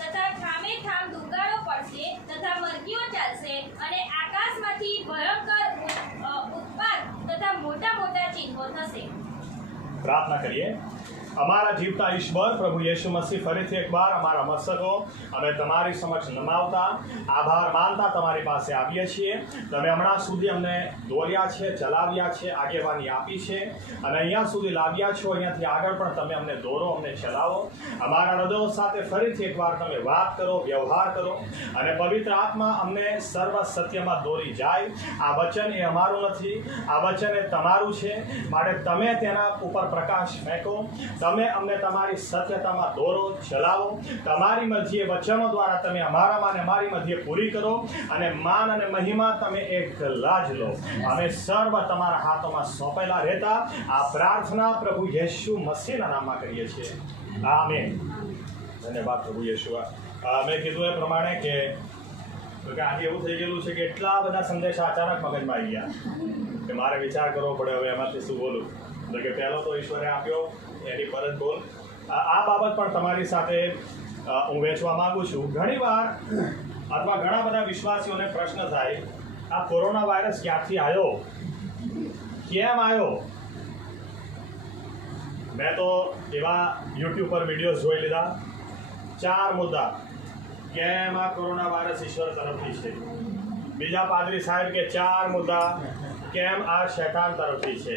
તથા ઠામે ઠામ દુગાડો પડશે તથા મરઘીઓ ચાલશે અને આકાશમાંથી ભયંકર ઉત્પાત તથા મોટા મોટા ચિહ્નો થશે। प्रार्थना करिए। અમારા જીવતા ઈશ્વર પ્રભુ યેશુ મસીહ ફરીથી એકવાર અમારા મસ્તકો અમે તમારી સમક્ષ નમાવતા આભાર માનતા તમારી પાસે આવીએ છીએ। તમે હમણાં સુધી અમને દોર્યા છે, ચલાવ્યા છે, આગેવાની આપી છે અને અહીંયા સુધી લાવ્યા છો। અહીંયાથી આગળ પણ તમે અમને દોરો, અમને ચલાવો। અમારા હૃદયો સાથે ફરીથી એકવાર તમે વાત કરો, વ્યવહાર કરો અને પવિત્ર આત્મા અમને સર્વ સત્યમાં દોરી જાય। આ વચન એ અમારું નથી, આ વચન એ તમારું છે, માટે તમે તેના ઉપર પ્રકાશ ફેંકો। તમે અમને તમારી સત્યતામાં દોરો, ચલાવો। તમારી મધ્યે વચનો દ્વારા તમે અમારામાં અને અમારી મધ્યે પૂરી કરો અને માન અને મહિમા તમે એકલા જ લો। અમે સર્વ તમારા હાથોમાં સોંપેલા રહેતા આ પ્રાર્થના પ્રભુ યેશુ મસીહના નામમાં કરીએ છીએ। આમેન। ધન્યવાદ પ્રભુ યેશુ। મેં કીધું એ પ્રમાણે કે આજે એવું થઈ ગયેલું છે કે એટલા બધા સંદેશા અચાનક મગજમાં આવી ગયા કે મારે વિચાર કરવો પડે હવે એમાંથી શું બોલું। એટલે કે પહેલો તો ઈશ્વરે આપ્યો એની પરત બોલ। આ બાબત પણ તમારી સાથે હું વહેંચવા માંગુ છું। ઘણીવાર અથવા ઘણા બધા વિશ્વાસીઓને પ્રશ્ન થાય, આ કોરોના વાયરસ ક્યાંથી આવ્યો, કેમ આવ્યો? મેં તો એવા યુટ્યુબ પર વિડીયોઝ જોઈ લીધા। 4 મુદ્દા કેમ આ કોરોના વાયરસ ઈશ્વર તરફથી છે। બીજા પાદરી સાહેબ કે 4 મુદ્દા કેમ આ શૈતાન તરફથી છે।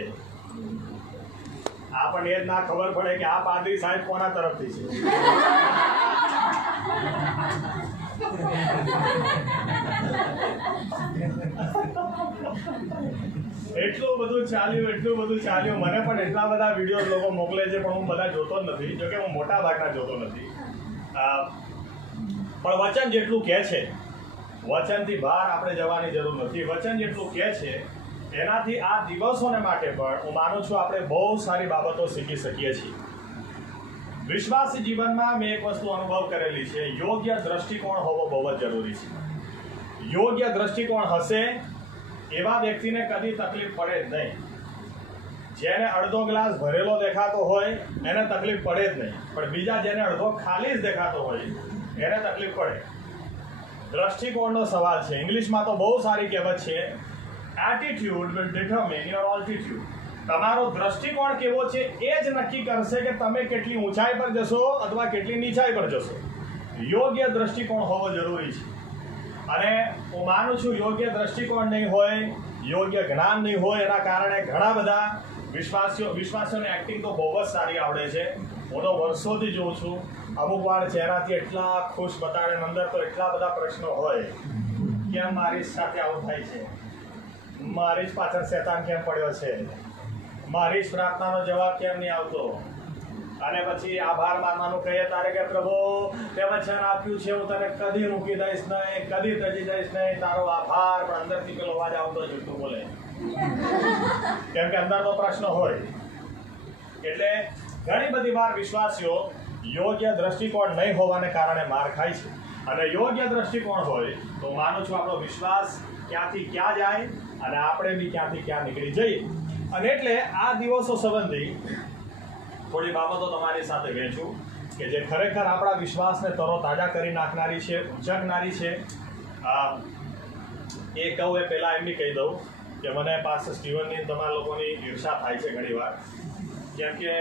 આપણને એ જ ના ખબર પડે કે આ પાદરી સાહેબ કોના તરફથી છે। એટલું બધું ચાલ્યું। મને પણ એટલા બધા વિડીયો લોકો મોકલે છે પણ હું બધા જોતો જ નથી, જોકે હું મોટા ભાગના જોતો નથી। પણ વચન જેટલું કહે છે, વચનથી બહાર આપણે જવાની જરૂર નથી। વચન જેટલું કહે છે એનાથી આ દિવસોને માટે પણ હું માનું છું આપણે બહુ સારી બાબતો શીખી શકીએ છીએ। વિશ્વાસી જીવનમાં મેં એક વસ્તુ અનુભવ કરેલી છે, યોગ્ય દ્રષ્ટિકોણ હોવો બહુ જ જરૂરી છે। યોગ્ય દ્રષ્ટિકોણ હશે એવા વ્યક્તિને કદી તકલીફ પડે જ નહીં। જેને અડધો ગ્લાસ ભરેલો દેખાતો હોય એને તકલીફ પડે જ નહીં, પણ બીજા જેને અડધો ખાલી જ દેખાતો હોય એને તકલીફ પડે। દ્રષ્ટિકોણનો સવાલ છે। ઇંગ્લિશમાં તો બહુ સારી કહેવત છે, એટીટ્યુડ વિલ ડિટરમિન યોર ઓલ્ટિટ્યુડ। તમારો દ્રષ્ટિકોણ કેવો છે એ જ નક્કી કરશે કે તમે કેટલી ઊંચાઈ પર જશો અથવા કેટલી નીચાઈ પર જશો। યોગ્ય દ્રષ્ટિકોણ હોવો જરૂરી છે અને હું માનું છું યોગ્ય દ્રષ્ટિકોણ નહીં હોય, યોગ્ય જ્ઞાન નહીં હોય, એના કારણે ઘણા બધા વિશ્વાસીઓને એક્ટિંગ તો બહુ જ સારી આવડે છે। હું તો વર્ષોથી જોઉં છું, અમુક વાર ચહેરાથી એટલા ખુશ બતાડે, અંદર તો એટલા બધા પ્રશ્નો હોય, કેમ મારી સાથે આવું થાય છે, મારી જ પાછળ શેતાન કેમ પડ્યો છે, મારી જ પ્રાર્થનાનો જવાબ કેમ નહીં આવતો, અને પછી આભાર માનવાનું કહીએ તારે કે પ્રભુ તે વચન આપ્યું છે હું તને કદી મૂકી દઈશ નહીં, કદી તજી દઈશ નહીં, તારો આભાર, પણ અંદરથી પેલો અવાજ આવતો જૂઠું બોલે કેમ કે અંદરનો પ્રશ્ન હોય। એટલે ઘણી બધી વાર વિશ્વાસીઓ યોગ્ય દ્રષ્ટિકોણ નહીં હોવાને કારણે માર ખાય છે, અને યોગ્ય દ્રષ્ટિકોણ હોય તો માનું છું આપણો વિશ્વાસ ક્યાંથી ક્યાં જાય અને આપણે બી ક્યાંથી ક્યાં નીકળી જઈએ। અને એટલે આ દિવસો સંબંધી થોડી બાબતો તમારી સાથે વહેંચું કે જે ખરેખર આપણા વિશ્વાસને તરોતાજા કરી નાખનારી છે, ઉચકનારી છે। એ કહું એ પહેલાં એમ બી કહી દઉં કે મને પાસ્ટર સ્ટીવનની તમારા લોકોની ઈર્ષા થાય છે ઘણીવાર, કેમ કે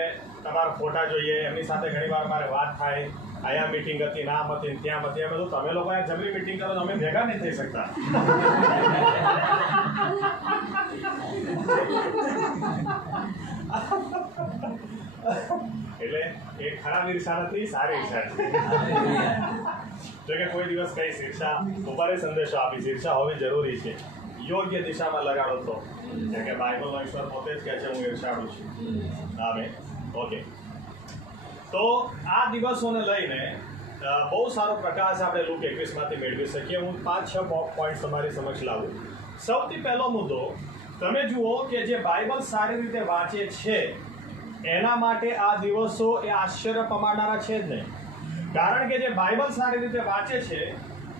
તમારા ફોટા જોઈએ, એમની સાથે ઘણીવાર મારે વાત થાય, અહીંયા મીટિંગ હતી, નામ હતી, ત્યાં હતી, અમે તો તમે લોકો જબરી મીટિંગ કરો તો અમે ભેગા નહીં થઈ શકતા। એટલે એ ખરાબ ઈર્ષા નથી, સારી ઈર્ષા છે। જો કે કોઈ દિવસ કઈ ઈર્ષા ઉપર સંદેશો આપીશ, ઈર્ષા હોવી જરૂરી છે, યોગ્ય દિશામાં લગાડો તો, જેમ કે બાઇબલનો ઈશ્વર પોતે જ કહે છે હું ઈર્ષાળુ છું। આમે ઓકે। તો આ દિવસોને લઈને બહુ સારો પ્રકાશ આપણે લુક 21માંથી મેળવી શકીએ। હું 5-6 પોઈન્ટ તમારી સમક્ષ લાવું। સૌથી પહેલો મુદ્દો, તમે જુઓ કે જે બાઇબલ સારી રીતે વાંચે છે એના માટે આ દિવસો એ આશ્ચર્ય પમાડનારા છે જ નહીં, કારણ કે જે બાઇબલ સારી રીતે વાંચે છે,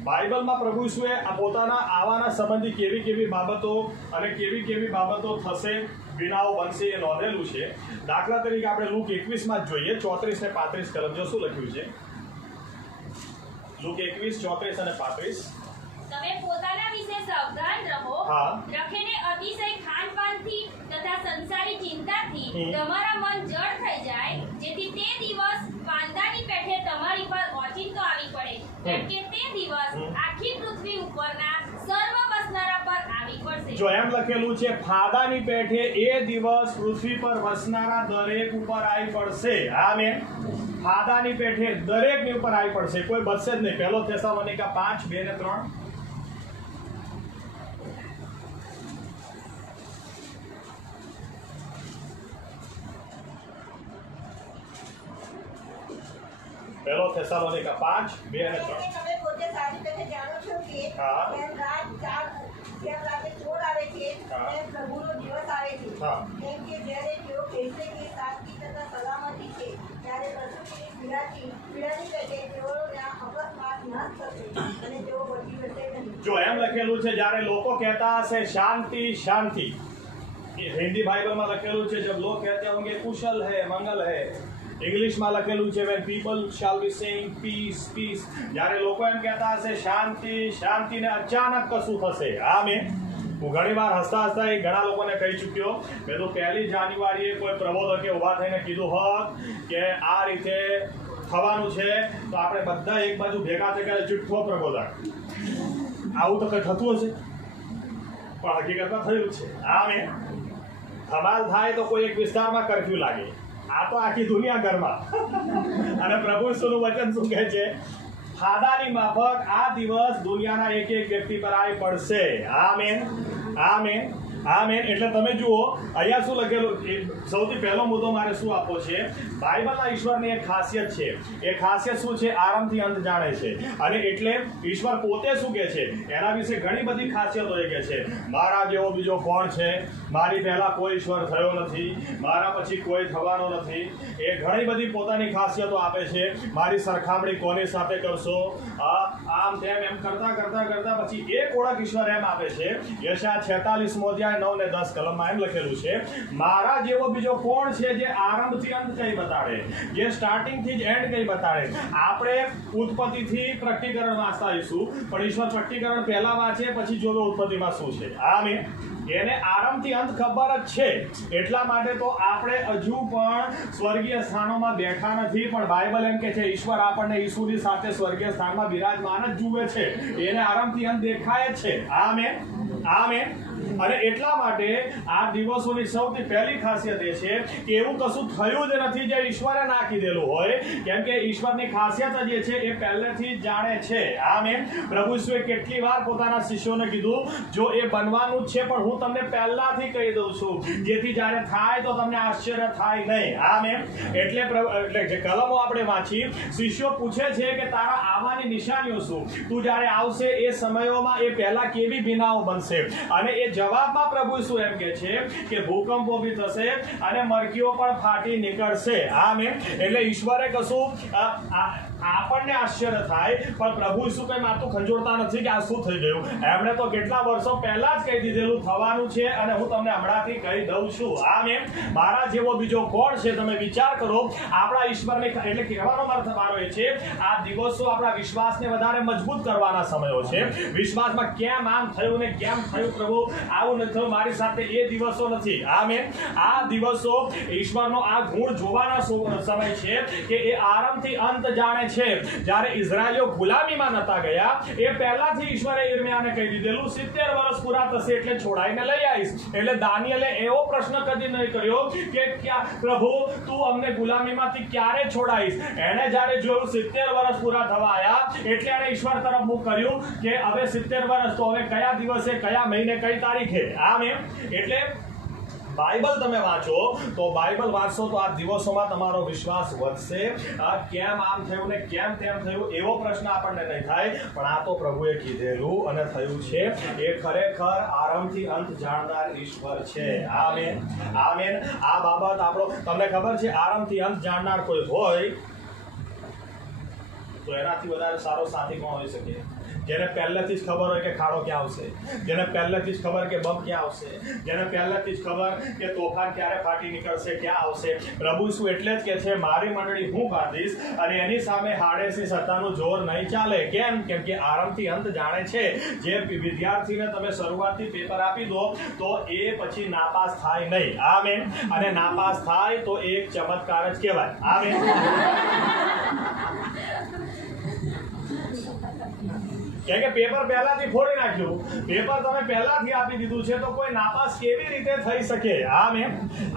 બાઇબલમાં પ્રભુ ઈસુએ આ પોતાના આવાના સંબંધી કેવી કેવી બાબતો અને કેવી બાબતો થશે, વિનાઓ બનશે એ નોંધેલું છે। દાખલા તરીકે આપણે લુક 21માં જ જોઈએ, 34 ને 35 કલમ જો શું લખ્યું છે। લુક 21, 34 અને 35. તમે પોતાના વિશે સાવધાન રહો. હા. રખીને અતિશય ખાનપાનથી તથા સંસારી ચિંતાથી હમ. તમારા મન જડ થઈ જાય, જેથી તે દિવસ વાંદાની પેઠે તમારી પર ઓચિંતો આવી પડે, કેમ કે તે દિવસ આખી પૃથ્વી ઉપરના સર્વ વસનારા પર આવી પડશે. જો એમ લખેલું છે, ફાદાની પેઠે એ દિવસ પૃથ્વી પર વસનારા દરેક ઉપર આવી પડશે. આમેન. ફાદાની પેઠે દરેકની ઉપર આવી પડશે, કોઈ બચશે જ નહીં. પહેલો થેસલોનિકા 5, 2 ને 3. પહેલો થેસલોનિકા 5, 2 અને 3. તમે પોતે સારી રીતે જાણો છો કે હા. જેમ રાતે ચોર આવે છે હા. તેમ પ્રભુનો દિવસ આવે છે. હા. કેમ કે જ્યારે તેઓ કહેશે કે શાંતિ તથા સલામતી છે, ત્યારે પ્રસૂતિની પીડાની પેટે તેઓના અકસ્માત નાશ થશે અને તેઓ બચી જશે નહીં. જો એમ લખેલું છે, જ્યારે લોકો કહેતા હશે શાંતિ શાંતિ, हिंदी बाइबल में लखेलू है, जब लोग कहते होंगे कुशल है मंगल है. इंग्लिश में लखेलू है, when people shall be saying peace peace, જ્યારે લોકો એમ કહેતા હશે શાંતિ શાંતિ ને અચાનક કશું થશે. આમેન. હું ઘણી વાર હસતા હસતા એ ઘણા લોકોને કહી ચૂક્યો, મેં તો 1 જાન્યુઆરીએ કોઈ પ્રબોધકે ઉભા થઈને કીધું હોત કે આ રીતે થવાનું છે, તો આપણે બધા એક બાજુ ભેગા થઈ ગયા જુઠ્ઠો પ્રબોધક, આવું તો કંઈ થતું હશે, પણ હકીકતમાં થયું છે. આમેન. ધમાલ થાય તો કોઈ એક વિસ્તારમાં કર્ફ્યુ લાગે, આ તો આખી દુનિયા ઘરમાં. અને પ્રભુ ઈસુનું વચન શું કહે છે? ફાદાની માફક આ દિવસ દુનિયાના એક એક વ્યક્તિ પર આવી પડશે. આમેન. આમેન. આમેન. એટલે તમે જુઓ અહીંયા શું લખેલું. સૌથી પહેલો મુદ્દો મારે શું આપવો છે? બાઇબલના ઈશ્વરની એક ખાસિયત છે. એ ખાસિયત શું છે? આરંભથી અંત જાણે છે. અને એટલે ઈશ્વર પોતે શું કહે છે? એના વિશે ઘણી બધી ખાસિયતો એ કહે છે. મારા જેવો બીજો કોણ છે? મારી પહેલા કોઈ ઈશ્વર થયો નથી, મારા પછી કોઈ થવાનો નથી. એ ઘણી બધી પોતાની ખાસિયતો આપે છે. મારી સરખામણી કોની સાથે કરશો? આમ તેમ એમ કરતા કરતા કરતા પછી એક ઓળખ ઈશ્વર એમ આપે છે. યશાયા 46મો અધ્યાય 9 ને 10 કલમમાં એમ લખેલું છે, મારા જેવો બીજો કોણ છે જે આરંભથી અંત કઈ બતાડે, જે સ્ટાર્ટિંગ થી જ એન્ડ કઈ બતાડે. આપણે ઉત્પત્તિથી પ્રકટીકરણ વાંચતા આવીશું, પણ ઈશ્વર પ્રકટીકરણ પહેલા વાંચે પછી જોવે ઉત્પત્તિમાં શું છે. આમેન. એને આરંભથી અંત ખબર જ છે. એટલા માટે તો આપણે હજુ પણ સ્વર્ગીય સ્થાનોમાં બેઠા નથી, પણ બાઇબલ એમ કે છે ઈશ્વર આપણને ઈસુની સાથે સ્વર્ગીય સ્થાનમાં બિરાજમાન જ જુએ છે. એને આરંભથી અંત દેખાય જ છે. આમેન. આમેન. અને એટલા માટે આ દિવસોની સૌથી પહેલી ખાસિયત એ છે કે એવું કશું થયું જ નથી જે ઈશ્વરે નાખી દેલું હોય, કેમ કે ઈશ્વરની ખાસિયત જે છે એ પહેલેથી જ જાણે છે. આમેન. પ્રભુ ઈસુએ કેટલી વાર પોતાના શિષ્યોને કીધું, જો એ બનવાનું જ છે, પણ હું તમને પહેલાથી કહી દઉં છું, જેથી જ્યારે થાય તો તમને આશ્ચર્ય થાય નહીં. આમેન. એટલે જે કલમો આપણે વાંચી, શિષ્યો પૂછે છે કે તારા આવવાની નિશાનીઓ શું? તું જ્યારે આવશે એ સમયોમાં એ પહેલા કેવી બિનાઓ બનશે? અને એ જવાબમાં પ્રભુ ઈસુ એમ કહે છે કે ભૂકંપો બી થશે અને મરકીઓ પણ ફાટી નીકળશે. આમેન. એટલે ઈશ્વરે કશું આપણને આશ્ચર્ય થાય, પણ પ્રભુ ઈસુ કઈ માથું ખંજોળતા નથી કે આ શું થઈ ગયું. એમણે તો કેટલા વર્ષો પહેલા જ કહી દીધેલું થવાનું છે, અને હું તમને હમણાંથી કહી દઉં છું. આમેન. મારા જેવો બીજો કોણ છે? તમે વિચાર કરો. આપણા ઈશ્વરને એટલે કહેવાનો અર્થ મારો એ છે, આ દિવસો આપણા વિશ્વાસને વધારે મજબૂત કરવાના સમયો છે. વિશ્વાસમાં કેમ આમ થયું ને કેમ થયું પ્રભુ આવું નથી થયું મારી સાથે, એ દિવસો નથી. આમેન. આ દિવસો ઈશ્વરનો આ ગુણ જોવાના સમય છે કે એ આરંભથી અંત જાણે છે. જ્યારે ઇઝરાયલીઓ ગુલામીમાં નતા ગયા એ પહેલાથી ઈશ્વરે યિર્મયાને કહી દીધેલું 70 વર્ષ પૂરા થશે એટલે છોડાઈને લઈ આવીશ. એટલે દાનિયેલે એવો પ્રશ્ન કદી નહીં કર્યો કે ક્યાં પ્રભુ તું અમને ગુલામીમાંથી ક્યારે છોડાઈશ. એને જ્યારે જોયું 70 વર્ષ પૂરા થવા આવ્યા, એટલે એને ઈશ્વર તરફ મુખ કર્યું કે હવે 70 વર્ષ તો હવે કયા દિવસે, કયા મહિને, કઈ તારીખે. આમેન. એટલે બાઇબલ તમે વાંચો તો બાઇબલ વાંચશો તો આ દિવસોમાં તમારો વિશ્વાસ વધશે. કેમ આમ થયું ને કેમ તેમ થયું એવો પ્રશ્ન આપણને નહીં થાય, પણ આ તો પ્રભુએ કીધેલું અને થયું છે. એ ખરેખર આરંભથી અંત જાણનાર ઈશ્વર છે. આમેન. આમેન. આ બાબત આપણો તમને ખબર છે, આરંભથી અંત જાણનાર કોઈ હોય તો એનાથી વધારે સારો સાથી કોણ હોઈ શકે? જેને પહેલેથી જ ખબર હોય કે ખાડો ક્યાં આવશે, જેને પહેલેથી જ ખબર કે બમ ક્યાં આવશે, જેને પહેલેથી જ ખબર કે તોફાન ક્યારે ફાટી નીકળશે, ક્યાં આવશે. પ્રભુ શું એટલે જ કે છે મારી મંડળી હું બાંધીશ અને એની સામે હાડેસી સત્તાનું જોર નહીં ચાલે. કેમ કે આરંભથી અંત જાણે છે. જે વિદ્યાર્થીને તમે શરૂઆતથી પેપર આપી દો તો એ પછી નાપાસ થાય નહીં. આમેન. અને નાપાસ થાય તો એક ચમત્કાર જ કહેવાય. આમેન. કેમ કે પેપર પહેલાથી ફોડી નાખ્યું, પેપર તમે પહેલાથી આપી દીધું છે તો કોઈ નાપાસ કેવી રીતે થઈ શકે? આમેન.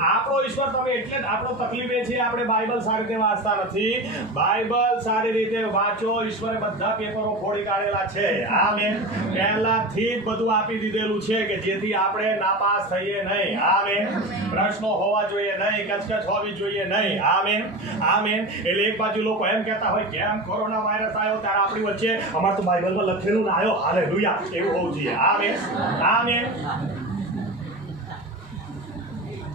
આપણો ઈશ્વર તમે એટલે જ આપણો તકલીફ એ છે આપણે બાઇબલ સારી રીતે વાંચતા નથી. બાઇબલ સારી રીતે વાંચો. ઈશ્વરે બધા પેપરો ફોડી કાઢેલા છે. આમેન. પહેલાથી જ બધું આપી દીધેલું છે કે જેથી આપણે નાપાસ થઈએ નહીં. આમેન. પ્રશ્નો હોવા જોઈએ નહીં, કચકચ હોવી જોઈએ નહીં. આમેન. આમેન. એટલે એક બાજુ લોકો એમ કહેતા હોય કેમ કોરોના વાયરસ આવ્યો ત્યારે આપણી વચ્ચે અમારે તો બાઇબલમાં લખેલું ના આવ્યો, હાલેલુયા, એવું હોવું જોઈએ. આમેન. આમેન.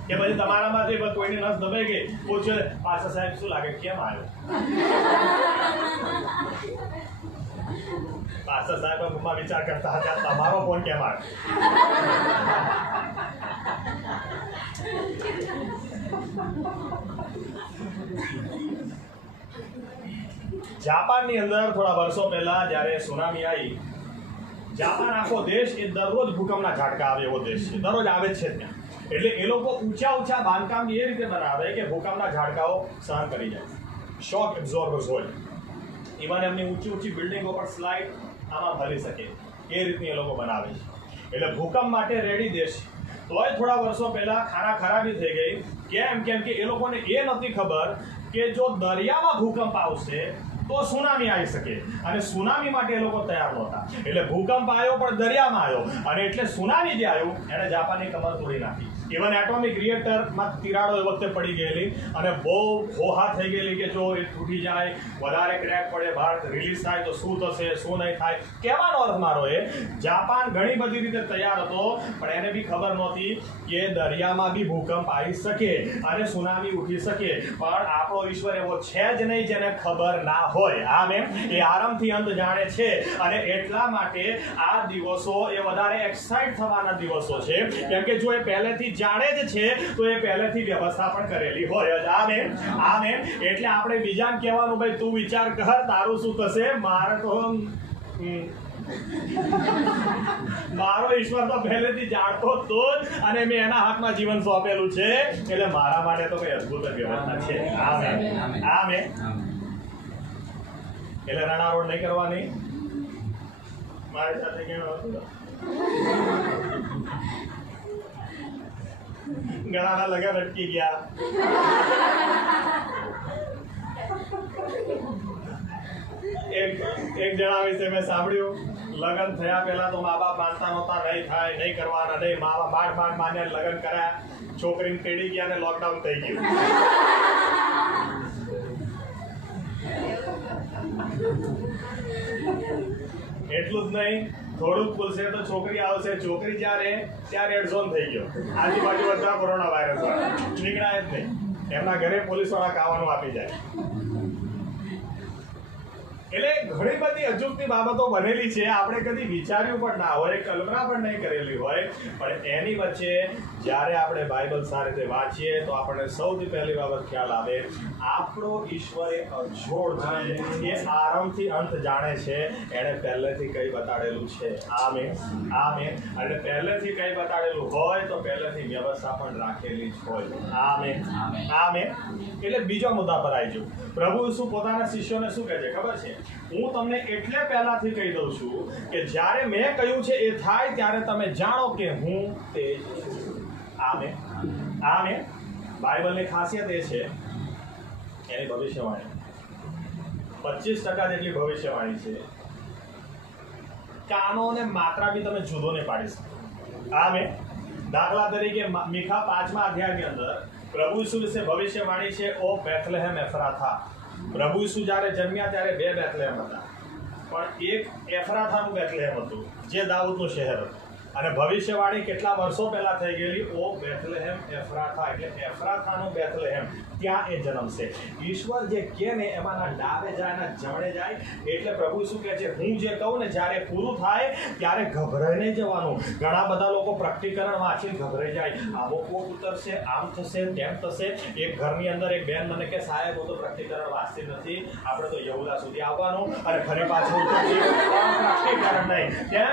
કે પછી તમારામાંથી કોઈની નસ દબાઈ ગઈ, પૂછે પાછા સાહેબ શું લાગે કેમ આવ્યો? પાછા સાહેબ મમ્મા વિચાર કરતા હતા તમારો ફોન કેમ આવ્યો? જાપાનની અંદર થોડા વર્ષો પહેલા જ્યારે સુનામી આવી, જાપાન આખો દેશ એ દરરોજ ભૂકંપના ઝાટકા આવે એવો દેશ છે, દરરોજ આવે જ છે ત્યાં. એટલે એ લોકો ઊંચા બાંધકામ એ રીતે બનાવે કે ભૂકંપના ઝાટકાઓ સહન કરી જાય, શોક એબ્ઝોર્બર્સ હોય. ઇવન એમની ઊંચી બિલ્ડિંગો પર સ્લાઇડ આમાં ભરી શકે એ રીતની એ લોકો બનાવે છે. એટલે ભૂકંપ માટે રેડી દેશ. તોય થોડા વર્ષો પહેલા ખરાબી થઈ ગઈ. કેમ કે એ લોકોને એ નથી ખબર કે જો દરિયામાં ભૂકંપ આવશે તો સુનામી આવી શકે, અને સુનામી માટે એ લોકો તૈયાર નહોતા. એટલે ભૂકંપ આવ્યો પણ દરિયામાં આવ્યો, અને એટલે સુનામી જે આવ્યું એને જાપાનની કમર તોડી નાખી. ઇવન એટોમિક રિએક્ટરમાં તિરાડો એ વખતે પડી ગયેલી અને બહુ હોહા થઈ ગયેલી કે જો એ તૂટી જાય, વધારે ક્રેક પડે, બહાર રિલીઝ થાય તો શું થશે, શું નહીં થાય. કહેવાનો અર્થ મારો એ જાપાન ઘણી બધી રીતે તૈયાર હતો, પણ એને બી ખબર નહોતી કે દરિયામાં બી ભૂકંપ આવી શકે અને સુનામી ઉઠી શકે. પણ આપણો ઈશ્વર એવો છે જ નહીં જેને ખબર ના હોય. આમેન. એ આરંભથી અંત જાણે છે, અને એટલા માટે આ દિવસો એ વધારે એક્સાઇટ થવાના દિવસો છે. કેમ કે જો એ પહેલેથી જાણે જ છે તો એ પહેલેથી વ્યવસ્થા પણ કરેલી હોય. આમેન. આમેન. એટલે આપણે બીજાને કહેવાનું ભાઈ તું વિચાર કર તારું શું થશે. મારે તો મારો ઈશ્વર તો પહેલેથી જાણતો તો જ, અને મેં એના હાથમાં જીવન સોંપેલું છે, એટલે મારા માટે તો કઈ અદભુત વ્યવસ્થા છે. આમેન. આમેન. એટલે રણા રોડ નહીં કરવાની. મારી સાથે કેમ ઘણા લગન અટકી ગયા. એક જણા વિશે મેં સાંભળ્યું, લગ્ન થયા પહેલા તો મા બાપ માનતા નહોતા, નહીં થાય, નહીં કરવાના, નહીં. મા બાપ માંડ માને લગ્ન કર્યા, છોકરીને તેડી ગયા અને લોકડાઉન થઈ ગયું. એટલું જ નહીં, થોડુંક ખુલશે તો છોકરી આવશે. છોકરી જ્યારે ત્યાં રેડ ઝોન થઈ ગયો, આજુબાજુ બધા કોરોના વાયરસ વાળા નીકળાય જ નહીં. એમના ઘરે પોલીસ વાળા ખાવાનું આપી જાય. એટલે ઘણી બધી અજુગતી બાબતો બનેલી છે. આપણે કદી વિચાર્યું પણ ના હોય, કલ્પના પણ નહીં કરેલી હોય. પણ એની વચ્ચે જ્યારે આપણે બાઇબલ સારી રીતે વાંચીએ તો આપણને સૌથી પહેલી બાબત ખ્યાલ આવે, આપણો ઈશ્વર એ અજોડ છે. એ આરંભથી અંત જાણે છે. એણે પહેલેથી કઈ બતાડેલું છે. આમેન. આમેન. અને પહેલેથી કઈ બતાડેલું હોય તો પહેલેથી વ્યવસ્થા પણ રાખેલી જ હોય. આમેન. આમેન. એટલે બીજા મુદ્દા પર આવી જાઉં. પ્રભુ ઈસુ પોતાના શિષ્યોને શું કહે છે ખબર છે? હું તમને એટલે પહેલાથી કહી દઉં છું કે જ્યારે મેં કહ્યું છે એ થાય ત્યારે તમે જાણો કે હું તે જ છું. આમેન. આમેન. બાઇબલની ખાસિયત એ છે એની ભવિષ્યવાણી 25% જેટલી ભવિષ્યવાણી છે. કાનો અને માત્રા બી તમે જુદો ને પાડી શકો. આમેન. દાખલા તરીકે મીખા 5મા અધ્યાયની અંદર પ્રભુ ઈસુ વિશે ભવિષ્યવાણી છે, ઓ બેથલેહેમ એફરાથા. પ્રભુ ઈસુ જ્યારે જન્મ્યા ત્યારે 2 બેથલેહેમ હતા, પણ એક એફરાથાનું બેથલેહેમ હતું જે દાઉદનું શહેર હતું. અને ભવિષ્યવાણી કેટલા વર્ષો પહેલા થઈ ગયેલી, ઓ બેથલેહેમ એફરાથા, એટલે એફરાથાનું બેથલેહેમ, ત્યાં એ જન્મશે. ઈશ્વર જે કહે ને એમાં ના ડાબે જાય ના જમણે જાય. એટલે પ્રભુ શું કહે છે, હું જે કહું ને જ્યારે પૂરું થાય ત્યારે ગભરાઈ નહીં જવાનું. ઘણા બધા લોકો પ્રકટીકરણ વાંચીને ગભરાઈ જાય, આવો કોક ઉતરશે, આમ થશે, તેમ થશે. એક ઘરની અંદર એક બેન મને કે સાહેબ હું તો પ્રકટીકરણ વાંચતી નથી, આપણે તો યહૂદા સુધી આવવાનું અને ફરી પાછું પ્રકટીકરણ નહીં.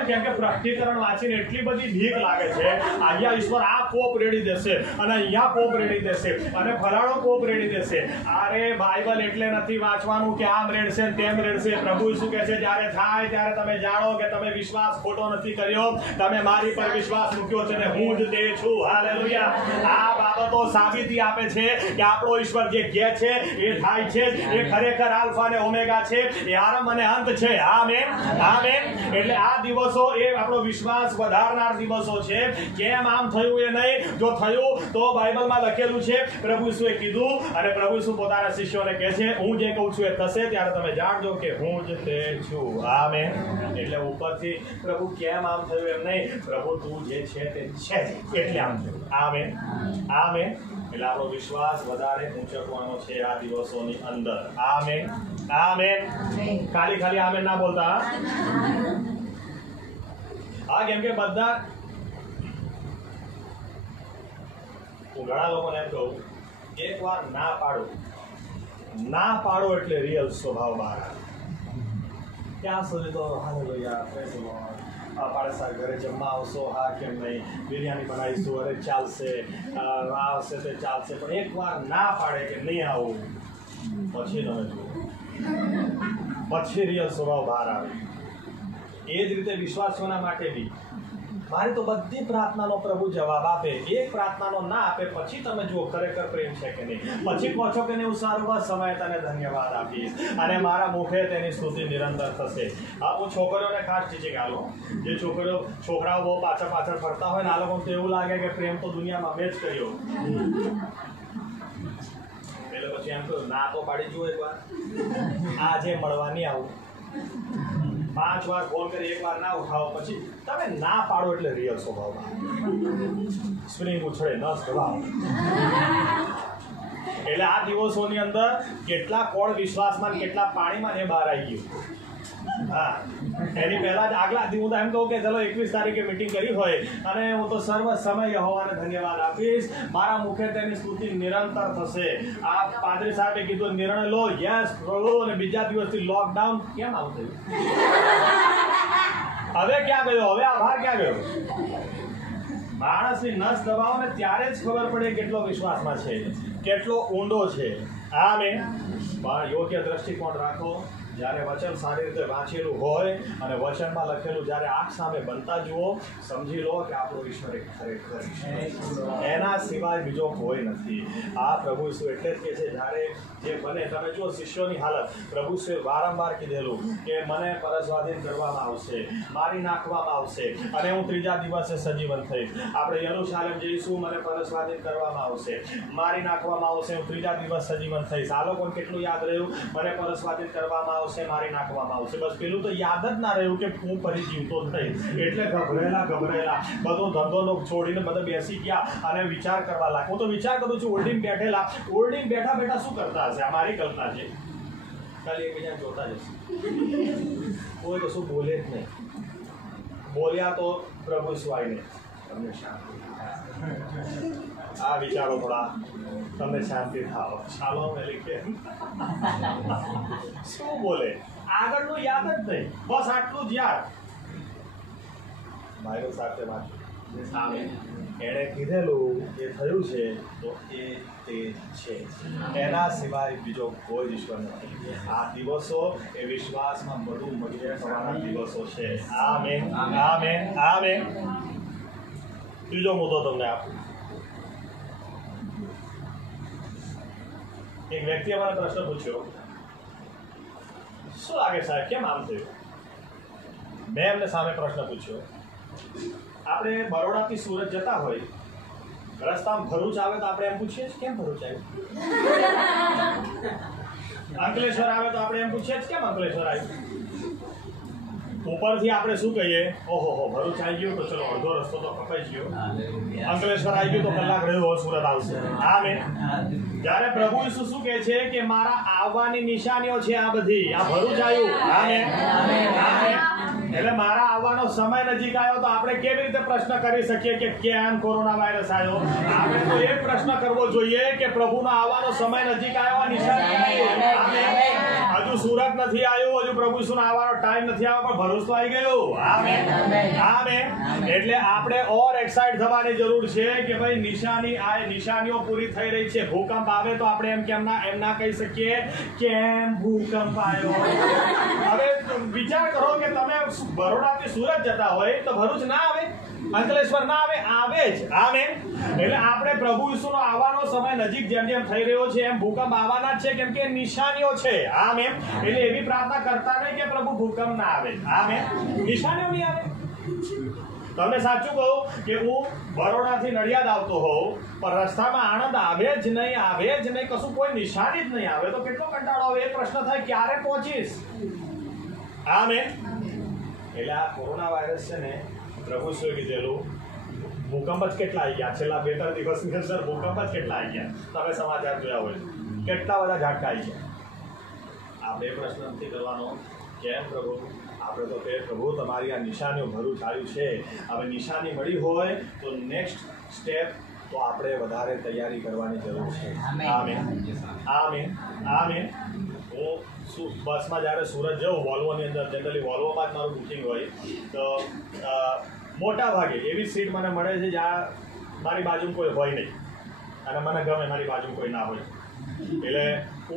કેમ કે પ્રકટીકરણ વાંચીને એટલી બધી ભીખ લાગે છે, અહીંયા ઈશ્વર આ કોપ રેડી દેશે અને અહીંયા કોપ રેડી દેશે અને ફલાણો કોપ રેડી દેશે. અરે બાઇબલ એટલે નથી વાંચવાનું કે આમ રેડશે તેમ રેડશે. પ્રભુ શું કહે છે, જ્યારે થાય ત્યારે તમે જાણો કે તમે વિશ્વાસ ખોટો નથી કર્યો, તમે મારી પર વિશ્વાસ મૂક્યો છે ને હું જ તે છું. હાલેલુયા. આ બાબતો સાબિતી આપે છે કે આપણો ઈશ્વર જે કહે છે એ થાય છે. એ ખરેખર આલ્ફા અને ઓમેગા છે, એ આરંભ અને અંત છે. Amen, amen. એટલે આ દિવસો એ આપણો વિશ્વાસ વધારનાર દિવસો છે. કેમ આમ થયું એ નહીં, જો થયું તો બાઇબલમાં લખેલું છે. પ્રભુ ઈસુએ કીધું અને પ્રભુ ઈસુ પોતાના શિષ્યોને કહે છે, હું જે કહું છું એ થશે ત્યારે તમે જાણજો કે હું જ તે છું. આમેન. એટલે ઉપરથી પ્રભુ કેમ આમ થયું એમ નહીં, પ્રભુ તું જે છે તે છે એટલે આમ થયું. Amen, amen. એટલે આપણો વિશ્વાસ વધારે ઊંચકવાનો છે આ દિવસોની અંદર. Amen, amen. ખાલી આમેન ના બોલતા. હા, કેમ કે બધા હું ઘણા લોકોને એમ કહું, એક વાર ના પાડો એટલે રિયલ સ્વભાવ બહાર આવે. ત્યાં સુધી તો હાલેલુયા, પ્રેઝ ધ લોર્ડ, પાડે સાહેબ ઘરે જમવા આવશો, હા કેમ નહીં, બિરયાની બનાવીશું, અરે ચાલશે, આવશે તે ચાલશે. પણ એક વાર ના પાડે કે નહીં આવું, પછી તમે જુઓ, પછી રિયલ સ્વભાવ બહાર આવે. એ જ રીતે વિશ્વાસીઓના માટે બી મારી તો બધી પ્રાર્થનાનો પ્રભુ જવાબ આપે. એક પ્રાર્થનાનો ના આપે પછી તમે જુઓ ખરેખર પ્રેમ છે કે નહીં. પછી કહો છો કે નહીં, હું સર્વ સમય તને ધન્યવાદ આપીશ અને મારા મુખે તેની સ્તુતિ નિરંતર થશે. હું છોકરીઓને ખાસ ટીચિંગ આલો. જે છોકરાઓ બહુ પાછળ ફરતા હોય ને, આ લોકોને તો એવું લાગે કે પ્રેમ તો દુનિયામાં મેં જ કર્યો. એટલે પછી એમ કહ્યું, ના તો પાડી જુઓ એક વાર, આજે મળવા નહીં આવું. 5 વાર ફોન કરી, એક વાર ના ઉઠાવો, પછી તમે ના પાડો એટલે રિયલ સ્વભાવમાં સ્પ્રિંગ ઉછળે નસ દબાવો. એટલે આ દિવસોની અંદર કેટલા કોણ વિશ્વાસમાં કેટલા પાણીમાં એ બહાર આવી ગયું. હા, એની પહેલા જ આગલા હું તો એમ કહું કે ચલો 21 તારીખે મીટિંગ કરી હોય અને હું તો સર્વ સમય યહોવાને ધન્યવાદ આપીશ, મારા મુખે તેની સ્તુતિ નિરંતર થશે. આ પાદરી સાહેબે કીધું નિર્ણય લો, યસ પ્રભુ. અને બીજા દિવસથી લોકડાઉન કેમ આવું થયું? હવે ક્યાં ગયો? હવે આભાર ક્યાં ગયો? માણસની નસ દબાવો ને ત્યારે જ ખબર પડે કેટલો વિશ્વાસમાં છે, કેટલો ઊંડો છે. આમેન. પણ યોગ્ય દ્રષ્ટિકોણ રાખો. જ્યારે વચન સારી રીતે વાંચેલું હોય અને વચનમાં લખેલું જ્યારે આંખ સામે બનતા જુઓ, સમજી લો કે આપણો ઈશ્વર એક ખરેખર એના સિવાય બીજો કોઈ નથી. આ પ્રભુ ઈસુ એટલે જ કે છે, જ્યારે જે બને, તમે જુઓ શિષ્યોની હાલત, પ્રભુ ઈસુએ વારંવાર કીધેલું કે મને પરસ્વાધીન કરવામાં આવશે, મારી નાખવામાં આવશે અને હું 3જા દિવસે સજીવન થઈશ. આપણે યરૂશાલેમ જઈશું, મને પરસ્વાધીન કરવામાં આવશે, મારી નાખવામાં આવશે, હું 3જા દિવસ સજીવન થઈશ. આ લોકોને કેટલું યાદ રહ્યું? મને પરસ્વાધીન કરવામાં આવશે, મારી નાખવામાં આવશે. બસ પેલું તો યાદ જ ના રહ્યું કે હું ફરી જીવતો થઈશ. એટલે ગભરેલા બધો ધંધો છોડીને બધા બેસી ગયા અને વિચાર કરવા લાગ્યા. હું તો વિચાર કરું છું, ઓલ્ડિંગ બેઠા શું કરતા હશે? આ મારી કલ્પના છે. ખાલી એકબીજાને જોતા જશે, કોઈ કશું બોલે જ નહીં. બોલ્યા તો પ્રભુ સ્વાઈને તમને શાંતિ. આ વિચારો થોડા તમને શાંતિ થાવ. ચાલો પેલી કે શું બોલે, આગળનું યાદ જ નહીં, બસ આટલું જ યાદ. બાઇબલ સાથે વાત સામે એણે કીધેલું એ થયું છે તો એ તે છે, એના સિવાય બીજો કોઈ ઈશ્વર નથી. આ દિવસો એ વિશ્વાસમાં બધું મજબૂત થવાના દિવસો છે. Amen, amen, amen. ત્રીજો મુદ્દો તમને આપું. એક વ્યક્તિએ મને પ્રશ્ન પૂછ્યો, શું લાગે સાહેબ કેમ આમ થયું? મેં એમને સામે પ્રશ્ન પૂછ્યો, આપણે બરોડાથી સુરત જતા હોય, રસ્તામાં ભરૂચ આવે તો આપણે એમ પૂછીએ કેમ ભરૂચ આવ્યું? અંકલેશ્વર આવે તો આપણે એમ પૂછીએ કેમ અંકલેશ્વર આવ્યું? ઉપરથી આપણે શું કહીએ, ઓહો હો ભરૂચ આવી ગયું તો ચલો અડધો રસ્તો તો કપાઈ ગયો, અંકલેશ્વર આવી ગયું તો કલાક રહ્યો સુરત આવશે. આમેન. જ્યારે પ્રભુ ઈસુ શું કહે છે કે મારા આવવાની નિશાનીઓ છે આ બધી, આ ભરૂચ આવ્યું. આમેન. એટલે મારા આવવાનો સમય નજીક આવ્યો તો આપણે કેવી રીતે પ્રશ્ન કરી શકીએ કે કેમ કોરોના વાયરસ આવ્યો? આપણે તો એ પ્રશ્ન કરવો જોઈએ કે પ્રભુનો આવવાનો સમય નજીક આવ્યો, આ નિશાની હજુ સુરત નથી આવ્યું, હજુ પ્રભુ ઈસુનો આવવાનો ટાઈમ નથી આવ્યો, પણ ભરૂચ તો આવી ગયું. આમેન. આમેન. એટલે આપણે ઓર એક્સાઇટ થવાની જરૂર છે કે ભાઈ નિશાનીઓ પૂરી થઈ રહી છે. ભૂકંપ આવે તો આપણે એમ ના કહી શકીએ કેમ ભૂકંપ આવ્યો. હવે વિચાર કરો કે તમે બરોડાથી સુરત જતા હોય તો ભરૂચ ના આવે, અંકલેશ્વર ના આવે, આવે જ. આમેન. એટલે આપણે પ્રભુ ઈસુનો આવવાનો સમય નજીક જેમ જેમ થઈ રહ્યો છે એમ ભૂકંપ આવવાના જ છે, કેમ કે નિશાનીઓ છે. આમેન. એટલે એવી પ્રાર્થના કરતા નહીં કે પ્રભુ ભૂકંપ ના આવે. આમેન. નિશાનીઓ નહીં આવે. તમને સાચું કહું કે હું બરોડાથી નડિયાદ આવતો હોઉં પણ રસ્તામાં આણંદ આવે જ નહીં, કશું કોઈ નિશાની જ નહીં આવે તો કેટલો કંટાળો આવે. એ પ્રશ્ન થાય ક્યારે પહોંચીશ. આમેન. એટલે આ કોરોના વાયરસ છે ને, પ્રભુ શું કીધેલું, ભૂકંપ જ કેટલા આવી ગયા છેલ્લા 2-3 દિવસની અંદર, ભૂકંપ જ કેટલા આવી ગયા. તમે સમાચાર જોયા હોય કેટલા બધા ઝાટકા આવી ગયા. આપણે પ્રશ્ન નથી કરવાનો કેમ પ્રભુ, આપણે તો કે પ્રભુ તમારી આ નિશાનીઓ ભરૂચ આવ્યું છે, હવે નિશાની મળી હોય તો નેક્સ્ટ સ્ટેપ તો આપણે વધારે તૈયારી કરવાની જરૂર છે. આમેન. આમેન. આમેન. હું બસમાં જ્યારે સુરત જાઉં વોલ્વોની અંદર, જનરલી વોલ્વોમાં જ મારું બુકિંગ હોય તો મોટા ભાગે એવી સીટ મને મળે છે જ્યાં મારી બાજુમાં કોઈ હોય નહીં અને મને ગમે મારી બાજુમાં કોઈ ના હોય. એટલે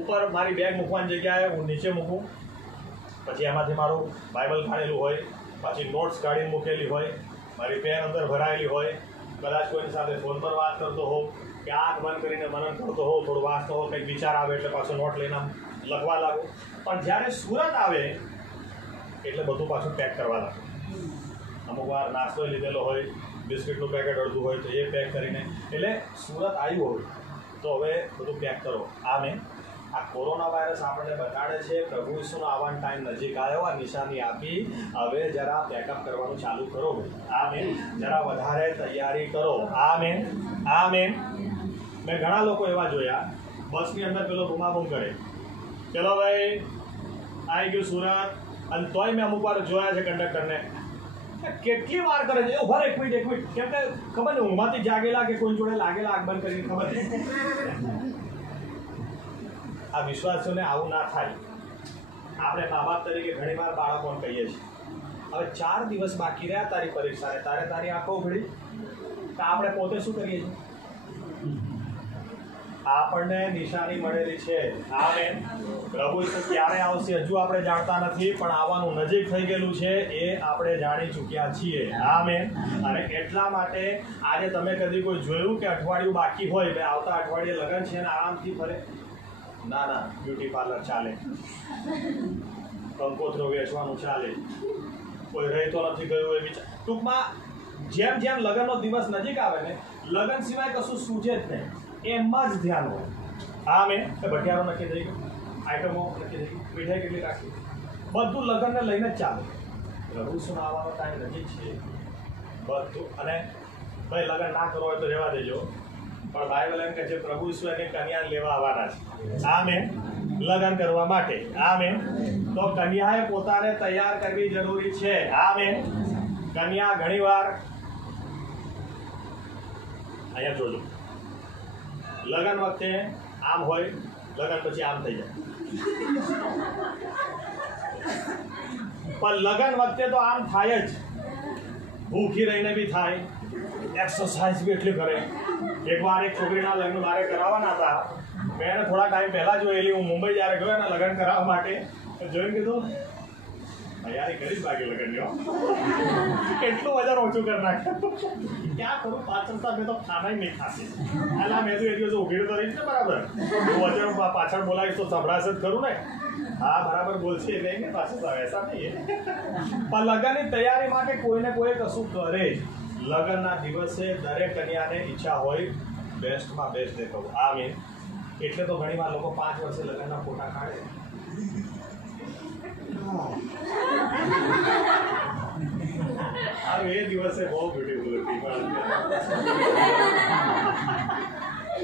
ઉપર મારી બેગ મૂકવાની જગ્યાએ હું નીચે મૂકું, પછી એમાંથી મારું બાઇબલ કાઢેલું હોય, પછી નોટ્સ કાઢીને મૂકેલી હોય, મારી પેન અંદર ભરાયેલી હોય, કદાચ કોઈની સાથે ફોન પર વાત કરતો હોઉં કે આંખ બંધ કરીને મનન કરતો હોઉં, થોડું વાંચતો હોઉં, કંઈક વિચાર આવે એટલે પાછો નોટ લઈને લખવા લાગું. પણ જ્યારે સુરત આવે એટલે બધું પાછું પેક કરવા લાગું. અમુક વાર નાસ્તો લીધેલો હોય, બિસ્કિટનું પેકેટ અડધું હોય તો એ પેક કરીને, એટલે સુરત આવ્યું હોય તો હવે બધું પેક કરો. આમેન. આ કોરોના વાયરસ આપણને બતાડે છે પ્રભુ ઈસુનો આવવાનો ટાઈમ નજીક આવ્યો, આ નિશાની આપી, હવે જરા પેકઅપ કરવાનું ચાલુ કરો. આમેન. જરા વધારે તૈયારી કરો. આમેન. આમેન. મેં ઘણા લોકો એવા જોયા બસની અંદર પેલો બૂમાબૂમ કરે, ચલો ભાઈ આવી ગયું સુરત, અને તોય મેં અમુક વાર જોયા છે કંડક્ટરને કેટલી વાર કરે છે, ઉભા એક મિનિટ કેમ કે ખબર નહીં ઊંઘમાંથી જાગેલા કે કોઈ જોડે લાગેલા આંખ બંધ કરીને, ખબર નહીં. આ વિશ્વાસીઓને આવું ના થાય. આપણે મા બાપ તરીકે ઘણી વાર બાળકોને કહીએ છીએ હવે 4 દિવસ બાકી રહ્યા તારી પરીક્ષાને, તારી આંખો ઉઘડી, તો આપણે પોતે શું કરીએ છીએ? આપણને નિશાની મળેલી છે. આમેન. પ્રભુ ઈસુ ક્યારે આવશે હજુ આપણે જાણતા નથી, પણ આવવાનું નજીક થઈ ગયેલું છે એ આપણે જાણી ચૂક્યા છીએ. આમેન. અને એટલા માટે આજે તમે કદી કોઈ જોયું કે અઠવાડિયું બાકી હોય, બે આવતા અઠવાડિયે લગ્ન છે અને આરામથી ફરે? ના, બ્યુટી પાર્લર ચાલે, કંકોત્રો વેચવાનું ચાલે, કોઈ રહેતો નથી ગયું એ વિચાર. ટૂંકમાં જેમ લગ્નનો દિવસ નજીક આવે ને, લગ્ન સિવાય કશું સૂજે જ નહીં, એમાં જ ધ્યાન હોય. આમેન. ભઠિયારો નક્કી થઈ ગયો, આઈટમો નક્કી થઈ ગઈ, મીઠાઈ કેટલી રાખી, બધું લગ્નને લઈને જ ચાલે. પ્રભુ ઈસુનો આવવાનો ટાઈમ નજીક છે બધું. અને ભાઈ લગ્ન ના કરવો હોય તો રહેવા દેજો, પણ બાઇબલ એમ કહે છે પ્રભુ ઈસુ એની કન્યાને લેવા આવવાના છે. આમેન. લગ્ન કરવા માટે. આમેન. તો કન્યાએ પોતાને તૈયાર કરવી જરૂરી છે. આમેન. કન્યા ઘણીવાર અહીંયા જોજો, લગ્ન વખતે આમ હોય, લગ્ન પછી આમ થઈ જાય, પણ લગ્ન વખતે તો આમ થાય જ, ભૂખી રહીને બી થાય, એક્સરસાઇઝ બી એટલી કરે. એકવાર એક છોકરીના લગ્ન મારે કરાવવાના હતા, મેં એને થોડા ટાઈમ પહેલાં જોયેલી. હું મુંબઈ જ્યારે ગયો એના લગ્ન કરાવવા માટે, જોઈને કીધું તૈયારી કરી જ બાકી લગ્નની, કેટલું વજન ઓછું કરી નાખ્યું. ક્યાં કરું પાછળતા મેં તો ખાના નહીં ખાતી. એટલે મેં તો એ દિવસ ઉઘેડ તો રહીશ ને બરાબર, હું વજન પાછળ બોલાવીશ તો સંભળાશે જ ખરું ને. હા બરાબર બોલશે નહીં ને પાછળ એસા નહીં. પણ લગ્નની તૈયારી માટે કોઈને કોઈ કશું કરે જ. લગ્નના દિવસે દરેક કન્યાને ઈચ્છા હોય બેસ્ટમાં બેસ્ટ દેખાવું. આમેન. એટલે તો ઘણી વાર લોકો 5 વર્ષે લગ્નના ફોટા કાઢે. એ દિવસે બહુ બ્યુટીફુલ હતી.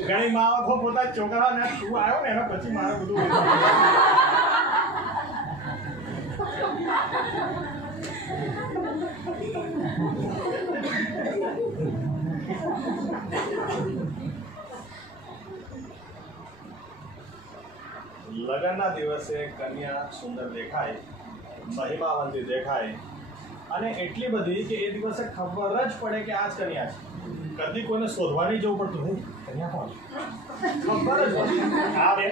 ઘણી માઓ પોતા છોકરાને તું આવ્યો ને એના પછી મારે બધું લગ્નના દિવસે કન્યા સુંદર દેખાય, મહિમાવંતી દેખાય અને એટલી બધી કે એ દિવસે ખબર જ પડે કે આ જ કન્યા છે. કદી કોઈને શોધવાની જવું પડતું નહીં, કન્યા કોણ ખબર જ પડે. આ બે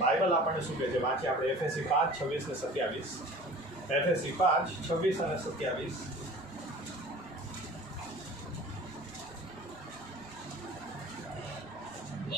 બાઇબલ આપણને શું કહે છે? વાંચીએ આપણે એફએસી 5:26 ને 27. એફએસી 5:26 અને 27.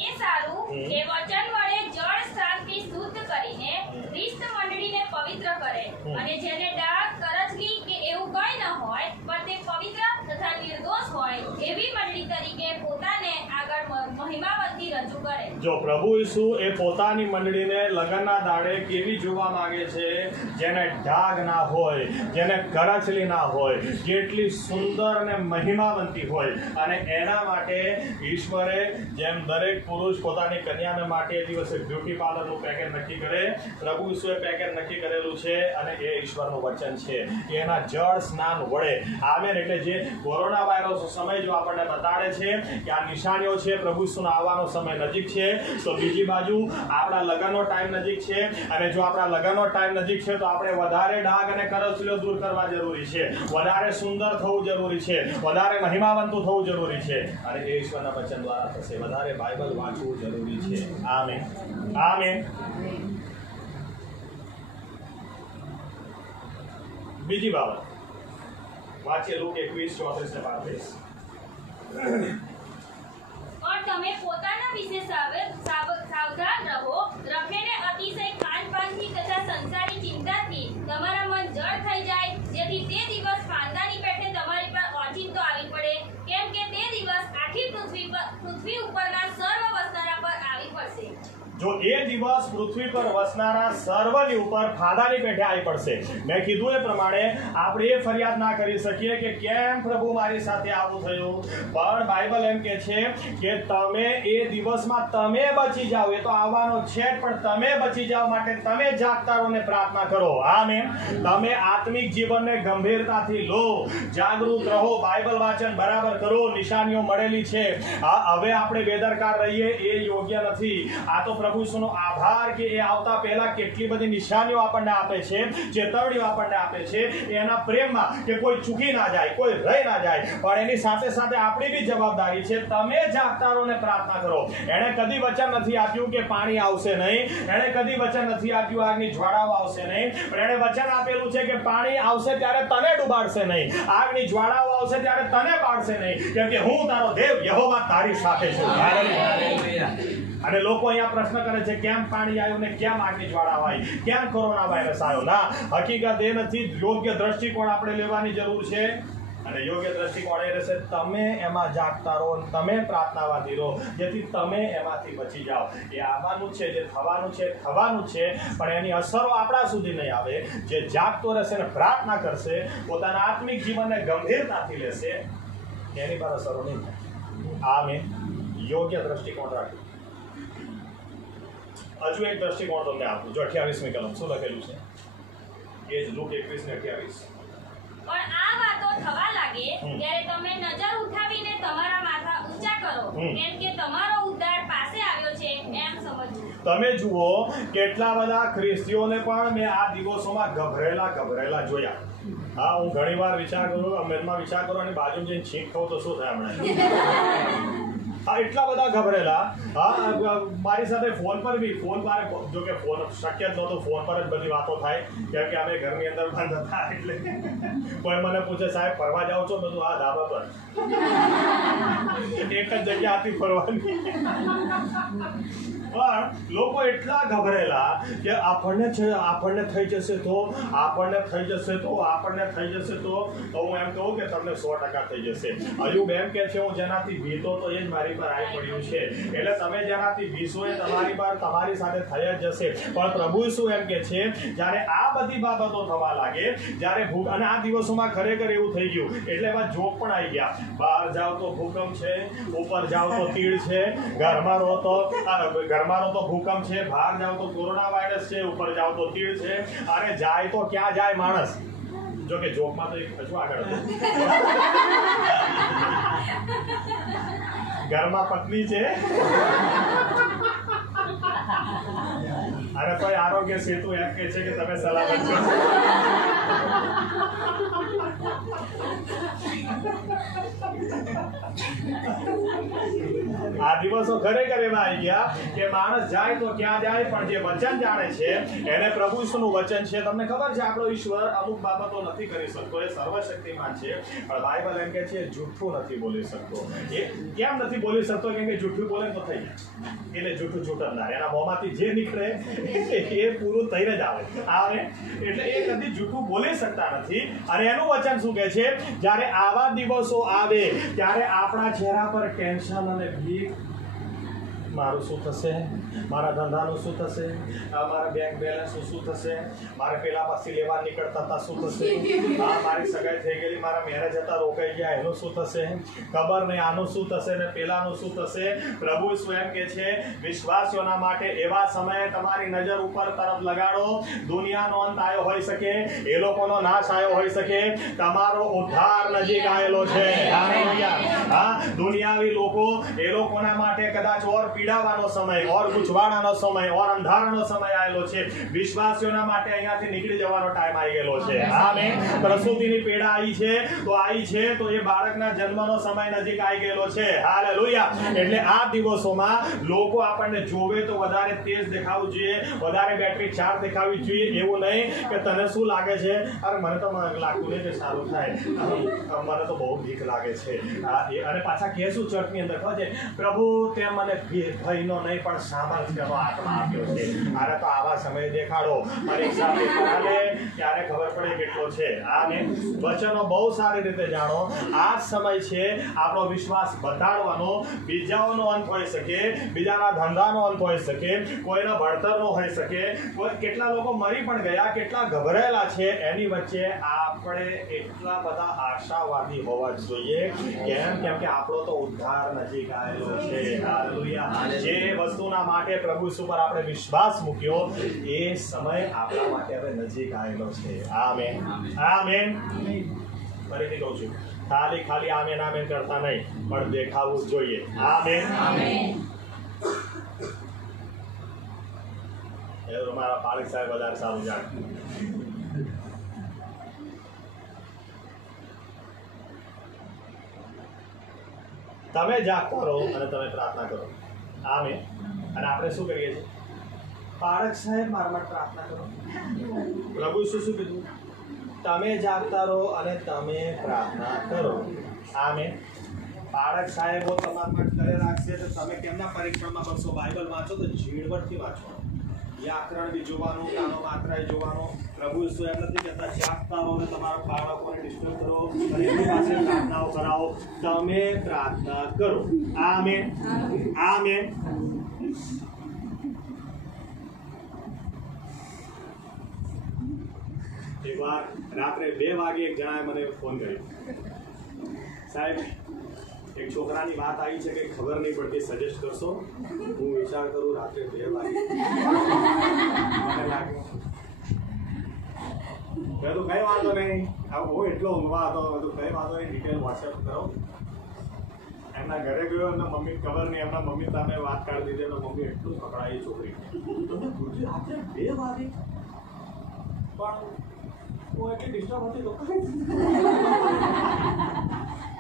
એ સારું કે વચન વડે જળ સ્નાનથી શુદ્ધ કરીને ખ્રિસ્ત મંડળીને પવિત્ર કરે, અને જેને ડાઘ, કરચલી કે એવું કંઈ ન હોય, પણ તે પવિત્ર તથા નિર્દોષ હોય એવી મંડળી તરીકે પોતાને આગળ મહિમાવંતી રજૂ કરે. જો પ્રભુ ઈસુ એ પોતાની મંડળીને લગ્નના દાડે કેવી જોવા માંગે છે? જેને ડાઘ ના હોય, જેને કરચલી ના હોય, જેટલી સુંદર અને મહિમાવંતી હોય. અને એના માટે ઈશ્વરે જેમ દરેક પુરુષ પોતાની કન્યાને માટે એ દિવસે બ્યુટી પાર્લરનું પેકેજ નક્કી કરે, પ્રભુ ઈસુએ પેકેજ નક્કી કરેલું છે. અને એ ઈશ્વરનું વચન છે કે એના જળ સ્નાન વડે. આમેન. એટલે જે કોરોના વાયરસ સમય જો આપણને બતાડે છે કે આ નિશાનીઓ છે, પ્રભુ ઈસુનો આવવાનો સમય નજીક છે, તો બીજી બાજુ આપણા લગ્નનો ટાઈમ નજીક છે. અને જો આપણા લગ્નનો ટાઈમ નજીક છે તો આપણે વધારે ડાઘ અને કરચલીઓ દૂર કરવા જરૂરી છે, વધારે સુંદર થવું જરૂરી છે, વધારે મહિમાવંતું થવું જરૂરી છે. અને એ ઈશ્વરના વચન દ્વારા થશે. વધારે બાઇબલ વાંચવું જરૂરી છે. આમેન. આમેન. બીજી બાબત વાંચીએ લુક 21:34 ને 35. પણ તમે પોતાના વિશે સાવધાન રહો. રખેને અતિશય ખાનપાનથી તથા સંસારી ચિંતાથી તમારા મન જળ થઈ જાય, જેથી તે દિવસ ફાંદાની પેઠે તમારી પર ઓચિંતો આવી પડે, કેમ કે તે દિવસ આખી પૃથ્વી ઉપરના સર્વ વસનારા પર આવી પડશે. જો એ દિવસ પૃથ્વી પર વસનારા સર્વની ઉપર ફાંદાની પેઠે આવી પડશે. મેં કીધું એ પ્રમાણે આપણે એ ફરિયાદ ના કરી શકીએ કે કેમ પ્રભુ મારી સાથે આવું થયું, પણ બાઇબલ એમ કે છે કે તમે એ દિવસમાં તમે બચી જાઓ. એ તો આવવાનો છે પણ તમે બચી જાઓ માટે તમે જાગતા રહો ને પ્રાર્થના કરો. આમેન. તમે આત્મિક જીવનને ગંભીરતાથી લો, જાગૃત રહો, બાઇબલ વાંચન બરાબર કરો. નિશાનીઓ મળેલી છે. હવે આપણે બેદરકાર રહીએ એ યોગ્ય નથી. આ તો પ્રભુ ઈસુનો આભાર કે એ આવતા પહેલા કેટલી બધી નિશાનીઓ આપણને આપે છે, ચેતવણીઓ આપણને આપે છે. એના પ્રેમમાં કે કોઈ ચૂકી ના જાય, કોઈ રહી ના જાય. પણ એની સાથે સાથે આપણી બી જવાબદારી છે. તમે જાગતા રહો ને પ્રાર્થના કરો. એણે કદી વચન નથી આપ્યું કે પાણી આવશે નહીં, એણે કદી વચન નથી આપ્યું આગની જ્વાળાઓ આવશે નહીં, પણ એણે વચન આપેલું છે કે પાણી આવશે ત્યારે તને ડૂબાડશે નહીં, આગની જ્વાળાઓ આવશે ત્યારે તને પાડશે નહીં, કેમ કે હું તારો દેવ યહોવા તારી સાથે છું. અને લોકો અહીંયા પ્રશ્ન કરે છે કેમ પાણી આવ્યું ને કેમ આગની જ્વાળા આવી, કેમ કોરોના વાયરસ આવ્યો. ના, હકીકત એ નથી. યોગ્ય દ્રષ્ટિકોણ આપણે લેવાની જરૂર છે. અને યોગ્ય દ્રષ્ટિકોણ એ રહેશે તમે એમાં જાગતા રહો, તમે પ્રાર્થનાવાદી રહો, જેથી તમે એમાંથી બચી જાઓ. એ આવવાનું છે, જે થવાનું છે થવાનું છે, પણ એની અસરો આપણા સુધી નહીં આવે. જે જાગતો રહેશે ને પ્રાર્થના કરશે, પોતાના આત્મિક જીવનને ગંભીરતાથી લેશે, એની પર અસરો નહીં થાય. આમેન. યોગ્ય દ્રષ્ટિકોણ રાખો. હજુ એક દ્રષ્ટિકોણ તમને આપું. જો 28મી કલમ શું લખેલું છે? એ જ લુક 21 ને 28. પણ આ વાતો થવા લાગે ત્યારે તમે નજર ઉઠાવીને તમારા માથા ઊંચા કરો, કેમ કે તમારો ઉદ્ધાર પાસે આવ્યો છે એમ સમજવું. તમે જુઓ કેટલા બધા ખ્રિસ્તીઓને પણ મેં આ દિવસોમાં ગભરેલા જોયા. હા, હું ઘણી વાર વિચાર કરું, મનમાં વિચાર કરું અને બાજુ જઈને છીંક ખાઉં તો શું થાય હમણાં. હા, એટલા બધા ગભરેલા. હા, મારી સાથે ફોન પર જો કે ફોન શક્ય જ નહોતું, ફોન પર જ બધી વાતો થાય, કેમ કે અમે ઘરની અંદર બંધ હતા. એટલે કોઈ મને પૂછે સાહેબ ફરવા જાઓ છો? બધું આ ધાબા પર એક જ જગ્યા હતી ફરવાની. પણ લોકો એટલા ગભરેલા કે આપણને થઈ જશે તો હું એમ કહું કે તમને 100% થઈ જશે. અયુબ એમ કે છે હું જેનાથી ભીતો તો એ જ મારી પર આવી પડ્યું છે. એટલે તમે જેનાથી ભીસો એ તમારી સાથે થઈ જ જશે. પણ પ્રભુ શું એમ કે છે, જ્યારે આ બધી બાબતો થવા લાગે, જ્યારે અને આ દિવસોમાં ખરેખર એવું થઈ ગયું, એટલે એમાં જોક પણ આવી ગયા. બહાર જાઓ તો ભૂકંપ છે, ઉપર જાઓ તો તીડ છે, ઘરમાં રહો તો ભૂકંપ છે, બહાર જાઓ તો કોરોના વાયરસ છે, ઉપર જાઓ તો તીડ છે, અને જાય તો ક્યાં જાય માણસ. જો કે જોકમાં તો એક હજુ આગળ હતું. ઘરમાં પત્ની છે અને કોઈ આરોગ્ય સેતુ એમ કે છે કે તમે સલામત છો. આ દિવસો ખરેખર એવા આવી ગયા કે માણસ જાય તો ક્યાં જાય, પણ જે વચન જાણે છે એને પ્રભુ ઈશ્વરનું વચન છે. તમને ખબર છે આપણો ઈશ્વર અમુક બાબતો નથી કરી શકતો, એ સર્વશક્તિમાન છે, પણ બાઇબલ એમ કે છે જૂઠું નથી બોલી શકતો. એ કેમ નથી બોલી શકતો? કેમ કે જૂઠું બોલે તો થઈ જાય, એટલે જૂઠું જૂઠવનાર, એના મોંમાંથી જે નીકળે એ પૂરું થઈને જ આવે. એટલે એ કદી જૂઠું બોલી શકતા નથી. અને એનું વચન શું કહે છે, જ્યારે આવા દિવસો આવે ત્યારે આપણા ચહેરા પર ટેન્શન અને ભીખ, મારું શું થશે, મારા ધંધાનું શું થશે, મારા બેંક બેલેન્સનું શું થશે, મારે પેલા પાછી લેવા નીકળતા હતા શું થશે, મારી સગાઈ થઈ ગયેલી, મારા મેરેજ હતા રોકાઈ ગયા એનું શું થશે, ખબર નહીં આનું શું થશે ને પેલાનું શું થશે. પ્રભુ શું એમ કે છે, વિશ્વાસીઓના માટે એવા સમયે તમારી નજર ઉપર તરફ લગાડો. દુનિયાનો અંત આવ્યો હોઈ શકે, એ લોકોનો નાશ આવ્યો હોઈ શકે, તમારો ઉદ્ધાર નજીક આવેલો છે. હા, દુનિયાવી લોકો એ લોકોના માટે કદાચ ઓર પીડાવાનો સમય, ઓર ગુજવાડાનો સમય, ઓર અંધારાનો સમય આવેલો છે. વિશ્વાસીઓના માટે અહીંયાથી નીકળી જવાનો ટાઈમ આવી ગયેલો છે. આમેન. પ્રસૂતિની પીડા આવી છે તો એ બાળકના જન્મનો સમય નજીક આવી ગયેલો છે. હાલેલુયા. એટલે આ દિવસોમાં લોકો આપણને જોવે તો વધારે તેજ દેખાવું જોઈએ, વધારે બેટરી ચાર્જ દેખાવી જોઈએ. એવું નહીં કે તને શું લાગે છે, અરે મને તો લાગતું નહીં કે સારું થાય, મને તો બહુ બીક લાગે છે. અને પાછા કહેશું ચર્ચની અંદર ખબર છે, પ્રભુ તે મને ભયનો નહીં પણ સામર્થ્યનો આત્મા આપ્યો છે. અરે તો આવા સમય દેખાડો, પરીક્ષા દેખાડે ત્યારે ખબર પડે કેટલો છે. આને વચનો બહુ સારી રીતે જાણો. આ સમય છે આપણો વિશ્વાસ બતાડવાનો. બીજાઓનો અંત હોઈ શકે, બીજાના ધંધાનો અંત હોઈ શકે, કોઈના ભણતરનો હોઈ શકે, કેટલા લોકો મરી પણ ગયા, કેટલા ગભરાયેલા છે. એની વચ્ચે આપણે એટલા બધા આશાવાદી હોવા જોઈએ. કેમ કે આપણો તો ઉદ્ધાર નજીક આવેલો છે. હાલેલુયા. જે વસ્તુના માટે પ્રભુ ઉપર આપણે વિશ્વાસ મૂક્યો એ સમય આપણા માટે હવે નજીક આવેલો છે. આમેન. આમેન. ફરીથી કહું છું, ખાલી આમેન આમેન કરતા નહીં, પણ દેખાવું જોઈએ. આમેન. એ મારા પાલિક સાહેબ વધારે સારું જાણ. તમે જાગતા રહો અને તમે પ્રાર્થના કરો. આમેન. અને આપણે શું કરીએ છીએ? પારક સાહેબ મારા માટે પ્રાર્થના કરો. પ્રભુ શું કીધું? તમે જાગતા રહો અને તમે પ્રાર્થના કરો. આમેન. પારક સાહેબો તમારા માટે કરે રાખશે તો તમે કેમના પરીક્ષણમાં બનશો? બાઇબલ વાંચો તો ઝીણવટથી વાંચો. વ્યાકરણ બી જોવાનું, કાનો માત્રા જોવાનો. પ્રભુ શું એમ નથી કહેતા જાગતા રહો અને તમારા બાળકોને ડિસ્ટર્બ કરો અને એમની પાસે પ્રાર્થનાઓ કરાવો. તમે પ્રાર્થના કરો. આમેન. આમેન. એક વાર રાત્રે 2 વાગે એક જણાએ મને ફોન કર્યો, સાહેબ એક છોકરાની વાત આવી છે કે ખબર નહીં પડતી, સજેસ્ટ કરશો? હું વિચાર કરું રાત્રે 2 વાગે મને લાગ્યું કઈ વાંધો નહીં, હું એટલો ઊંઘવા હતો, કઈ વાંધો નહીં, ડિટેલ વોટ્સએપ કરો. એમના ઘરે ગયો અને મમ્મી ખબર નહીં, એમના મમ્મી સામે વાત કાઢી દીધી, એટલે મમ્મી એટલું પકડાઈ છોકરી. રાત્રે 2 વાગે પણ હું એટલી ડિસ્ટર્બ હતી તો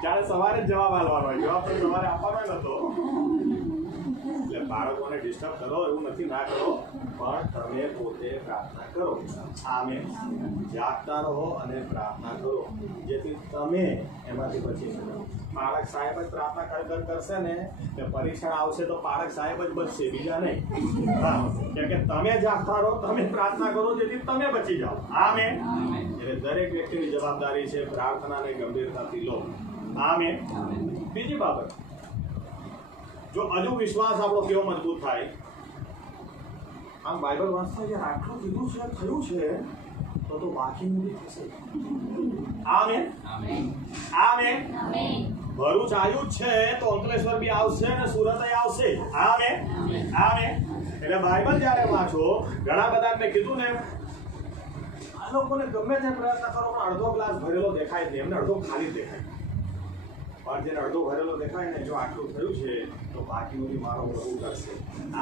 ત્યારે સવારે જ જવાબ આપવાનો હોય, જવાબ તો સવારે આપવાનો નતો. એટલે બાળકોને ડિસ્ટર્બ કરો એવું નથી, ના કરો, પણ તમે પોતે પ્રાર્થના કરો. આમેન. જાગતા રહો અને પ્રાર્થના કરો જેથી તમે એમાંથી બચી શકો. પાળક સાહેબ જ પ્રાર્થના કરશે ને કે પરીક્ષણ આવશે તો પાળક સાહેબ જ બચશે, બીજા નહીં. હા, કેમ કે તમે જાગતા રહો, તમે પ્રાર્થના કરો જેથી તમે બચી જાઓ. આમેન. એટલે દરેક વ્યક્તિની જવાબદારી છે પ્રાર્થનાને ગંભીરતાથી લો. આમેન. બીજી બાબત, જો હજુ વિશ્વાસ આપણો કેવો મજબૂત થાય, આમ બાઇબલ વાંચતા કે આટલું કીધું છે, થયું છે, તો બાકીનું બી થશે. આમેન. આમેન. ભરૂચ આવ્યું જ છે તો અંકલેશ્વર બી આવશે ને સુરત આવશે. આમેન. આમેન. એટલે બાઇબલ જ્યારે વાંચો, ઘણા બધા મેં કીધું ને, આ લોકોને ગમે તે પ્રયત્ન કરો પણ અડધો ગ્લાસ ભરેલો દેખાય નહીં, એમને અડધો ખાલી દેખાય. પણ જેને અડધો ભરેલો દેખાય ને, જો આટલું થયું છે તો બાકીનું બી મારો પ્રભુ કરશે.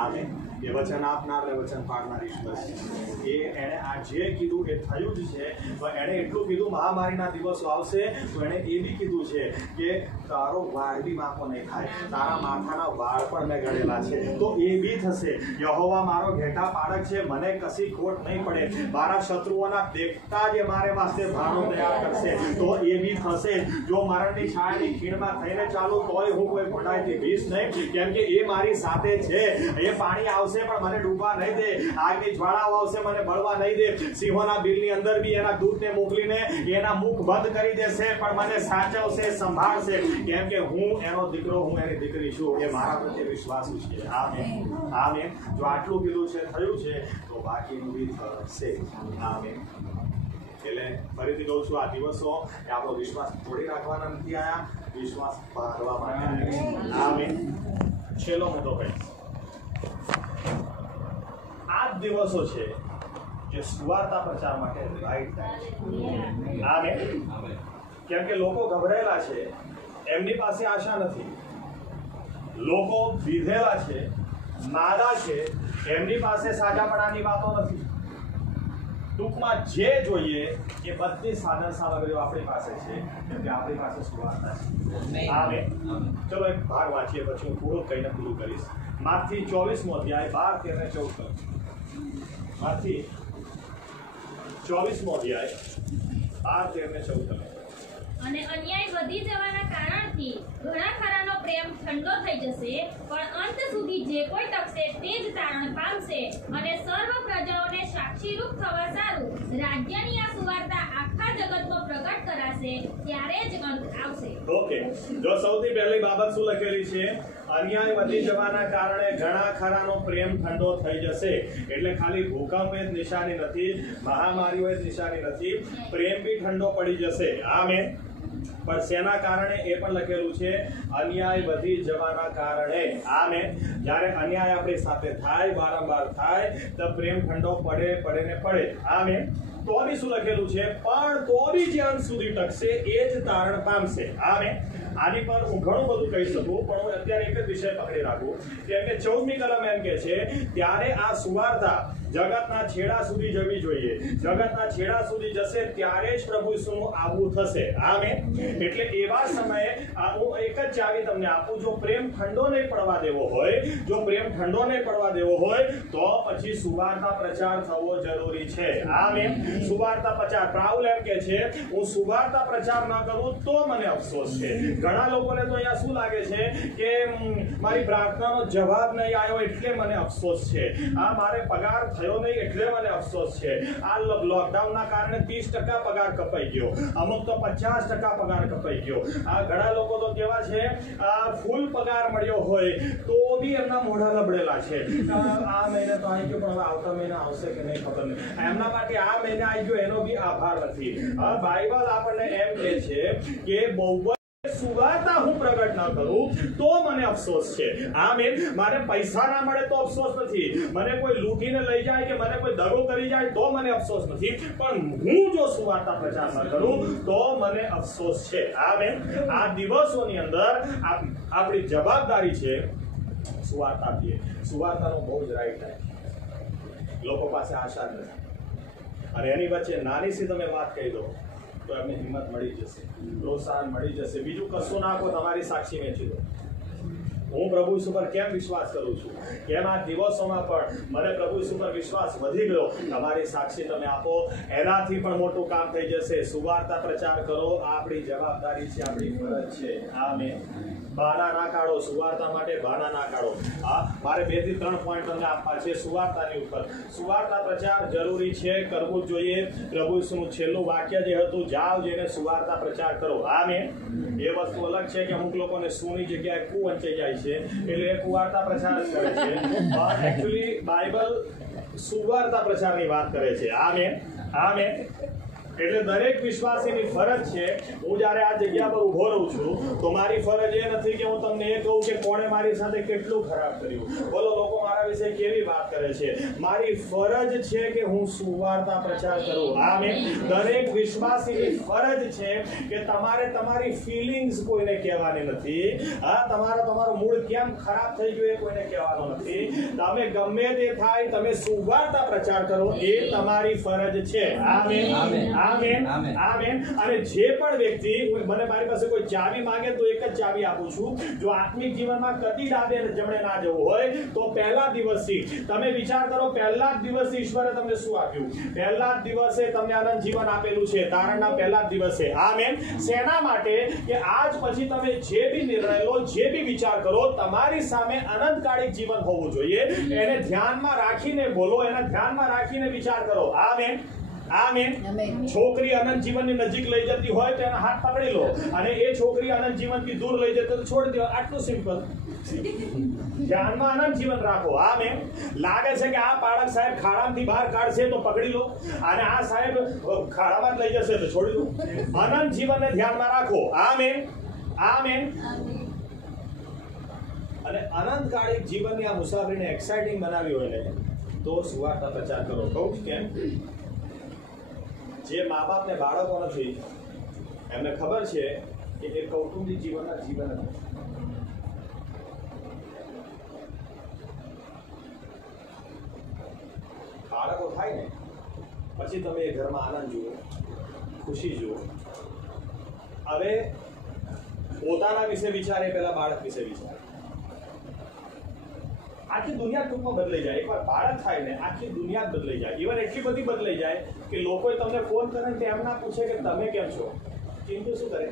આમેન. એ વચન આપનાર ને વચન પાડનાર ઈશ્વર છે. એણે આ જે કીધું એ થયું જ છે. પણ એણે એટલું કીધું મહામારીના દિવસો આવશે તો એણે એ બી કીધું છે કે તારો વાળ બી માપો નહીં થાય, તારા માથાના વાળ પણ મેં ગણેલા છે, તો એ બી થશે. યહોવા મારો ઘેટા પાળક છે, મને કશી ખોટ નહીં પડે. મારા શત્રુઓના દેખતા જ મારે વાસ્તે ભાણો તૈયાર કરશે, તો એ બી થશે. જો મરણની છાયાની ખીણમાં થઈને ચાલુ તોય હું કોઈ ઘોડાઈથી ભીશ નહીં, કેમ કે એ મારી સાથે છે. એ પાણી આવશે પણ મને ડૂબવા નહીં દે, આગની જ્વાળાઓ આવશે મને બળવા નહીં દે. સિંહોના બિલની અંદર બી એના દૂતને મોકલીને એના મુખ બંધ કરી દેશે પણ મને સાચવશે, સંભાળશે, કેમ કે હું એનો દીકરો, હું એની દીકરી છું. એ મારા પ્રત્યે વિશ્વાસુ છે. આમેન. આમેન. જો આટલું કીધું છે, થયું છે, તો બાકીનું બી થશે. આમેન. એટલે ફરીથી કહું છું, આ દિવસો એ આપણો વિશ્વાસ તોડી રાખવાના નથી આયા, વિશ્વાસ બાંધવા માટે. આમેન. છેલ્લો મુદ્દો ભાઈ, આ જ દિવસો છે જે સુવાર્તા પ્રચાર માટે રાઈટ થાય છે. આમેન. કેમ કે લોકો ગભરાયેલા છે, એમની પાસે આશા નથી. લોકો વિધેલા છે, નાદા છે, એમની પાસે સાજાપણાની વાતો નથી. ટૂંકમાં જે જોઈએ એ બધી સાધન સામગ્રીઓ આપણી પાસે છે, કેમ કે આપણી પાસે સુવાર્તા છે. આમેન. ચલો એક ભાગ વાંચીએ, પછી હું થોડુંક કહીને પૂરું કરીશ. માથી 24મો અધ્યાય 12, 13 ને 14. માથી 24મો અધ્યાય 12, 13 ને 14. અને અન્યાય વધી જવાના કારણથી ઘણા ખરાનો પ્રેમ ઠંડો થઈ જશે, પણ અંત સુધી જે કોઈ ટકશે તે જ તારણ પામશે. અને સર્વ પ્રજાઓને સાક્ષીરૂપ થવા સારું રાજ્યની આ સુવાર્તા આખા જગતમાં પ્રગટ કરાશે, ત્યારે જ અંત આવશે. ઓકે, જો સૌથી પહેલી બાબત શું લખેલી છે? અન્યાય વધી જવાના કારણે ઘણા ખરાનો પ્રેમ ઠંડો થઈ જશે. એટલે ખાલી ભૂકંપ જ નિશાની નથી, મહામારીઓ જ નિશાની નથી, પ્રેમ બી ઠંડો પડી જશે. આમેન. પણ શેના કારણે એ પણ લખેલું છે, અન્યાય વધી જવાના કારણે. આમેન. જ્યારે અન્યાય આપણી સાથે થાય, વારંવાર થાય, તો પ્રેમ ઠંડો પડે ને પડે. આમેન. તો બી શું લખેલું છે? પણ તો બી જે અંત સુધી ટકશે એ જ તારણ પામશે. આમેન. આની પર હું ઘણું બધું કહી શકું, પણ હું અત્યારે એક જ વિષય પકડી રાખું. કેમ કે 14મી કલમ એમ કે છે, ત્યારે આ સુવાર્તા જગતના છેડા સુધી જવી જોઈએ. જગતના છેડા સુધી જશે ત્યારે જ પ્રભુ ઈસુનું આવવું થશે. આમેન. એટલે એવા સમયે હું એક જ ચાવી તમને આપું, જો પ્રેમ ઠંડો નહીં પડવા દેવો હોય, જો પ્રેમ ઠંડો નહીં પડવા દેવો હોય, તો પછી સુવાર્તા પ્રચાર થવો જરૂરી છે. આમેન. સુવાર્તા પ્રચાર, પાઉલ એમ કે છે, હું સુવાર્તા પ્રચાર ન કરું તો મને અફસોસ છે. ઘણા લોકોને તો અહીંયા શું લાગે છે કે મારી પ્રાર્થનાનો જવાબ નહીં આવ્યો એટલે મને અફસોસ છે, આ મારે પગાર થયો નહીં એટલે મને અફસોસ છે, આ લોકડાઉનના કારણે 30% પગાર કપાઈ ગયો, અમુક તો 50% પગાર કપાઈ ગયો. આ ઘણા લોકો તો કેવા છે, ફૂલ પગાર મળ્યો હોય તો બી એમના મોઢા લબડેલા છે. આ મહિને તો આવી ગયો પણ હવે આવતા મહિને આવશે કે નહીં ખબર નહીં. એમના માટે આ મહિને આવી ગયો એનો બી આભાર નથી. બાઇબલ આપણને એમ કહે છે કે બહુ સુવાર્તા હું પ્રગટ ન કરું તો મને અફસોસ છે. આમેન. મારે પૈસા ના મળે તો અફસોસ નથી, મને કોઈ લૂંટીને લઈ જાય કે મને કોઈ દગો કરી જાય તો મને અફસોસ નથી, પણ હું જો સુવાર્તા પ્રચાર ન કરું તો મને અફસોસ છે. આમેન. આ દિવસોની અંદર આપણી જવાબદારી છે સુવાર્તા આપીએ. સુવાર્તાનો બહુ જ રાઈટ ટાઈમ. લોકો પાસે આશા નથી અને એની વચ્ચે નાની સી તમે વાત કહી દો તો એમને હિંમત મળી જશે, પ્રોત્સાહન મળી જશે. બીજું કશું નાખો, તમારી સાક્ષી વેચી દો. હું પ્રભુ ઈસુ પર કેમ વિશ્વાસ કરું છું, કેમ આ દિવસોમાં પણ મને પ્રભુ ઈસુ પર વિશ્વાસ વધી ગયો, તમારી સાક્ષી તમે આપો. એનાથી પણ મોટું કામ થઈ જશે. સુવાર્તા પ્રચાર કરો, આ આપણી જવાબદારી છે, આપણી ફરજ છે. આમેન. બહાના ના કાઢો, સુવાર્તા માટે બહાના ના કાઢો. મારે 2 થી 3 પોઈન્ટ તમને આપવા છે સુવાર્તાની ઉપર. સુવાર્તા પ્રચાર જરૂરી છે, કરવું જ જોઈએ. પ્રભુ ઈસુનું છેલ્લું વાક્ય જે હતું, જાઓ જઈને સુવાર્તા પ્રચાર કરો. આમેન. એ વસ્તુ અલગ છે કે અમુક લોકોને સુની જગ્યાએ કુ વંચાઈ જાય છે, એટલે એ કુવાર્તા પ્રચાર જ કરે છે. પણ એકચ્યુઅલી બાઇબલ સુવાર્તા પ્રચારની વાત કરે છે. આમેન. આમેન. એટલે દરેક વિશ્વાસીની ફરજ છે. હું જ્યારે આ જગ્યા પર ઊભો રહું છું તો મારી ફરજ એ નથી કે હું તમને એ કહું કે કોણે મારી સાથે કેટલું ખરાબ કર્યું, બોલો લોકો મારા વિશે કેવી વાત કરે છે. મારી ફરજ છે કે હું સુવાર્તા પ્રચાર કરું. આમેન. દરેક વિશ્વાસીની ફરજ છે કે તમારે તમારી ફિલિંગ્સ કોઈને કહેવાની નથી. તમારો મૂડ કેમ ખરાબ થઈ ગયો એ કોઈને કહેવાનો નથી. તમે ગમે તે થાય, તમે સુવાર્તા પ્રચાર કરો, એ તમારી ફરજ છે. આમેન. આમેન. આમેન. અને જે પણ વ્યક્તિ મને મારી પાસે કોઈ ચાવી માંગે તો એક જ ચાવી આપું છું. જો આત્મિક જીવનમાં કદી ડાબે જમણે ના જવું હોય તો પહેલા દિવસથી તમે વિચાર કરો, પહેલા જ દિવસથી ઈશ્વરે તમને શું આપ્યું? પહેલા જ દિવસે તમને અનંત જીવન આપેલું છે, તારણના પહેલા જ દિવસે. આમેન. શેના માટે? કે આજ પછી તમે જે બી નિર્ણય લો, જે બી વિચાર કરો, તમારી સામે અનંતકાળિક જીવન હોવું જોઈએ. એને ધ્યાનમાં રાખીને બોલો, એને ધ્યાનમાં રાખીને વિચાર કરો. આમેન. આમેન. છોકરી અનંત જીવનની નજીક લઈ જતી હોય તો એના હાથ પકડી લો, અને એ છોકરી અનંત જીવનથી દૂર લઈ જતી તો છોડી દો. આટલું સિમ્પલ. ધ્યાનમાં અનંત જીવન રાખો. આમેન. લાગે છે કે આ બાળક સાહેબ ખાડામાંથી બહાર કાઢશે તો પકડી લો, અને આ સાહેબ ખાડામાં જ લઈ જશે તો છોડી દો. અનંત જીવનને ધ્યાનમાં રાખો. આમેન. આમેન. અને અનંતકાળિક જીવનની આ મુસાફરીને એક્સાઇટિંગ બનાવી હોય ને તો સુવાર્તા પ્રચાર કરો. કહું કેમ? જે મા બાપને બાળકો નથી, એમને ખબર છે કે એ કૌટુંબિક જીવનના જીવન નથી. બાળકો થાય ને પછી તમે એ ઘરમાં આનંદ જુઓ, ખુશી જુઓ. હવે પોતાના વિશે વિચારે પહેલા બાળક વિશે વિચારે. આખી દુનિયા ટૂંકમાં બદલાઈ જાય. એકવાર બાળક થાય ને આખી દુનિયા જ બદલાઈ જાય. ઇવન એટલી બધી બદલાઈ જાય કે લોકોએ તમને ફોન કરે તે એમ ના પૂછે કે તમે કેમ છો, ચિંટુ શું કરે,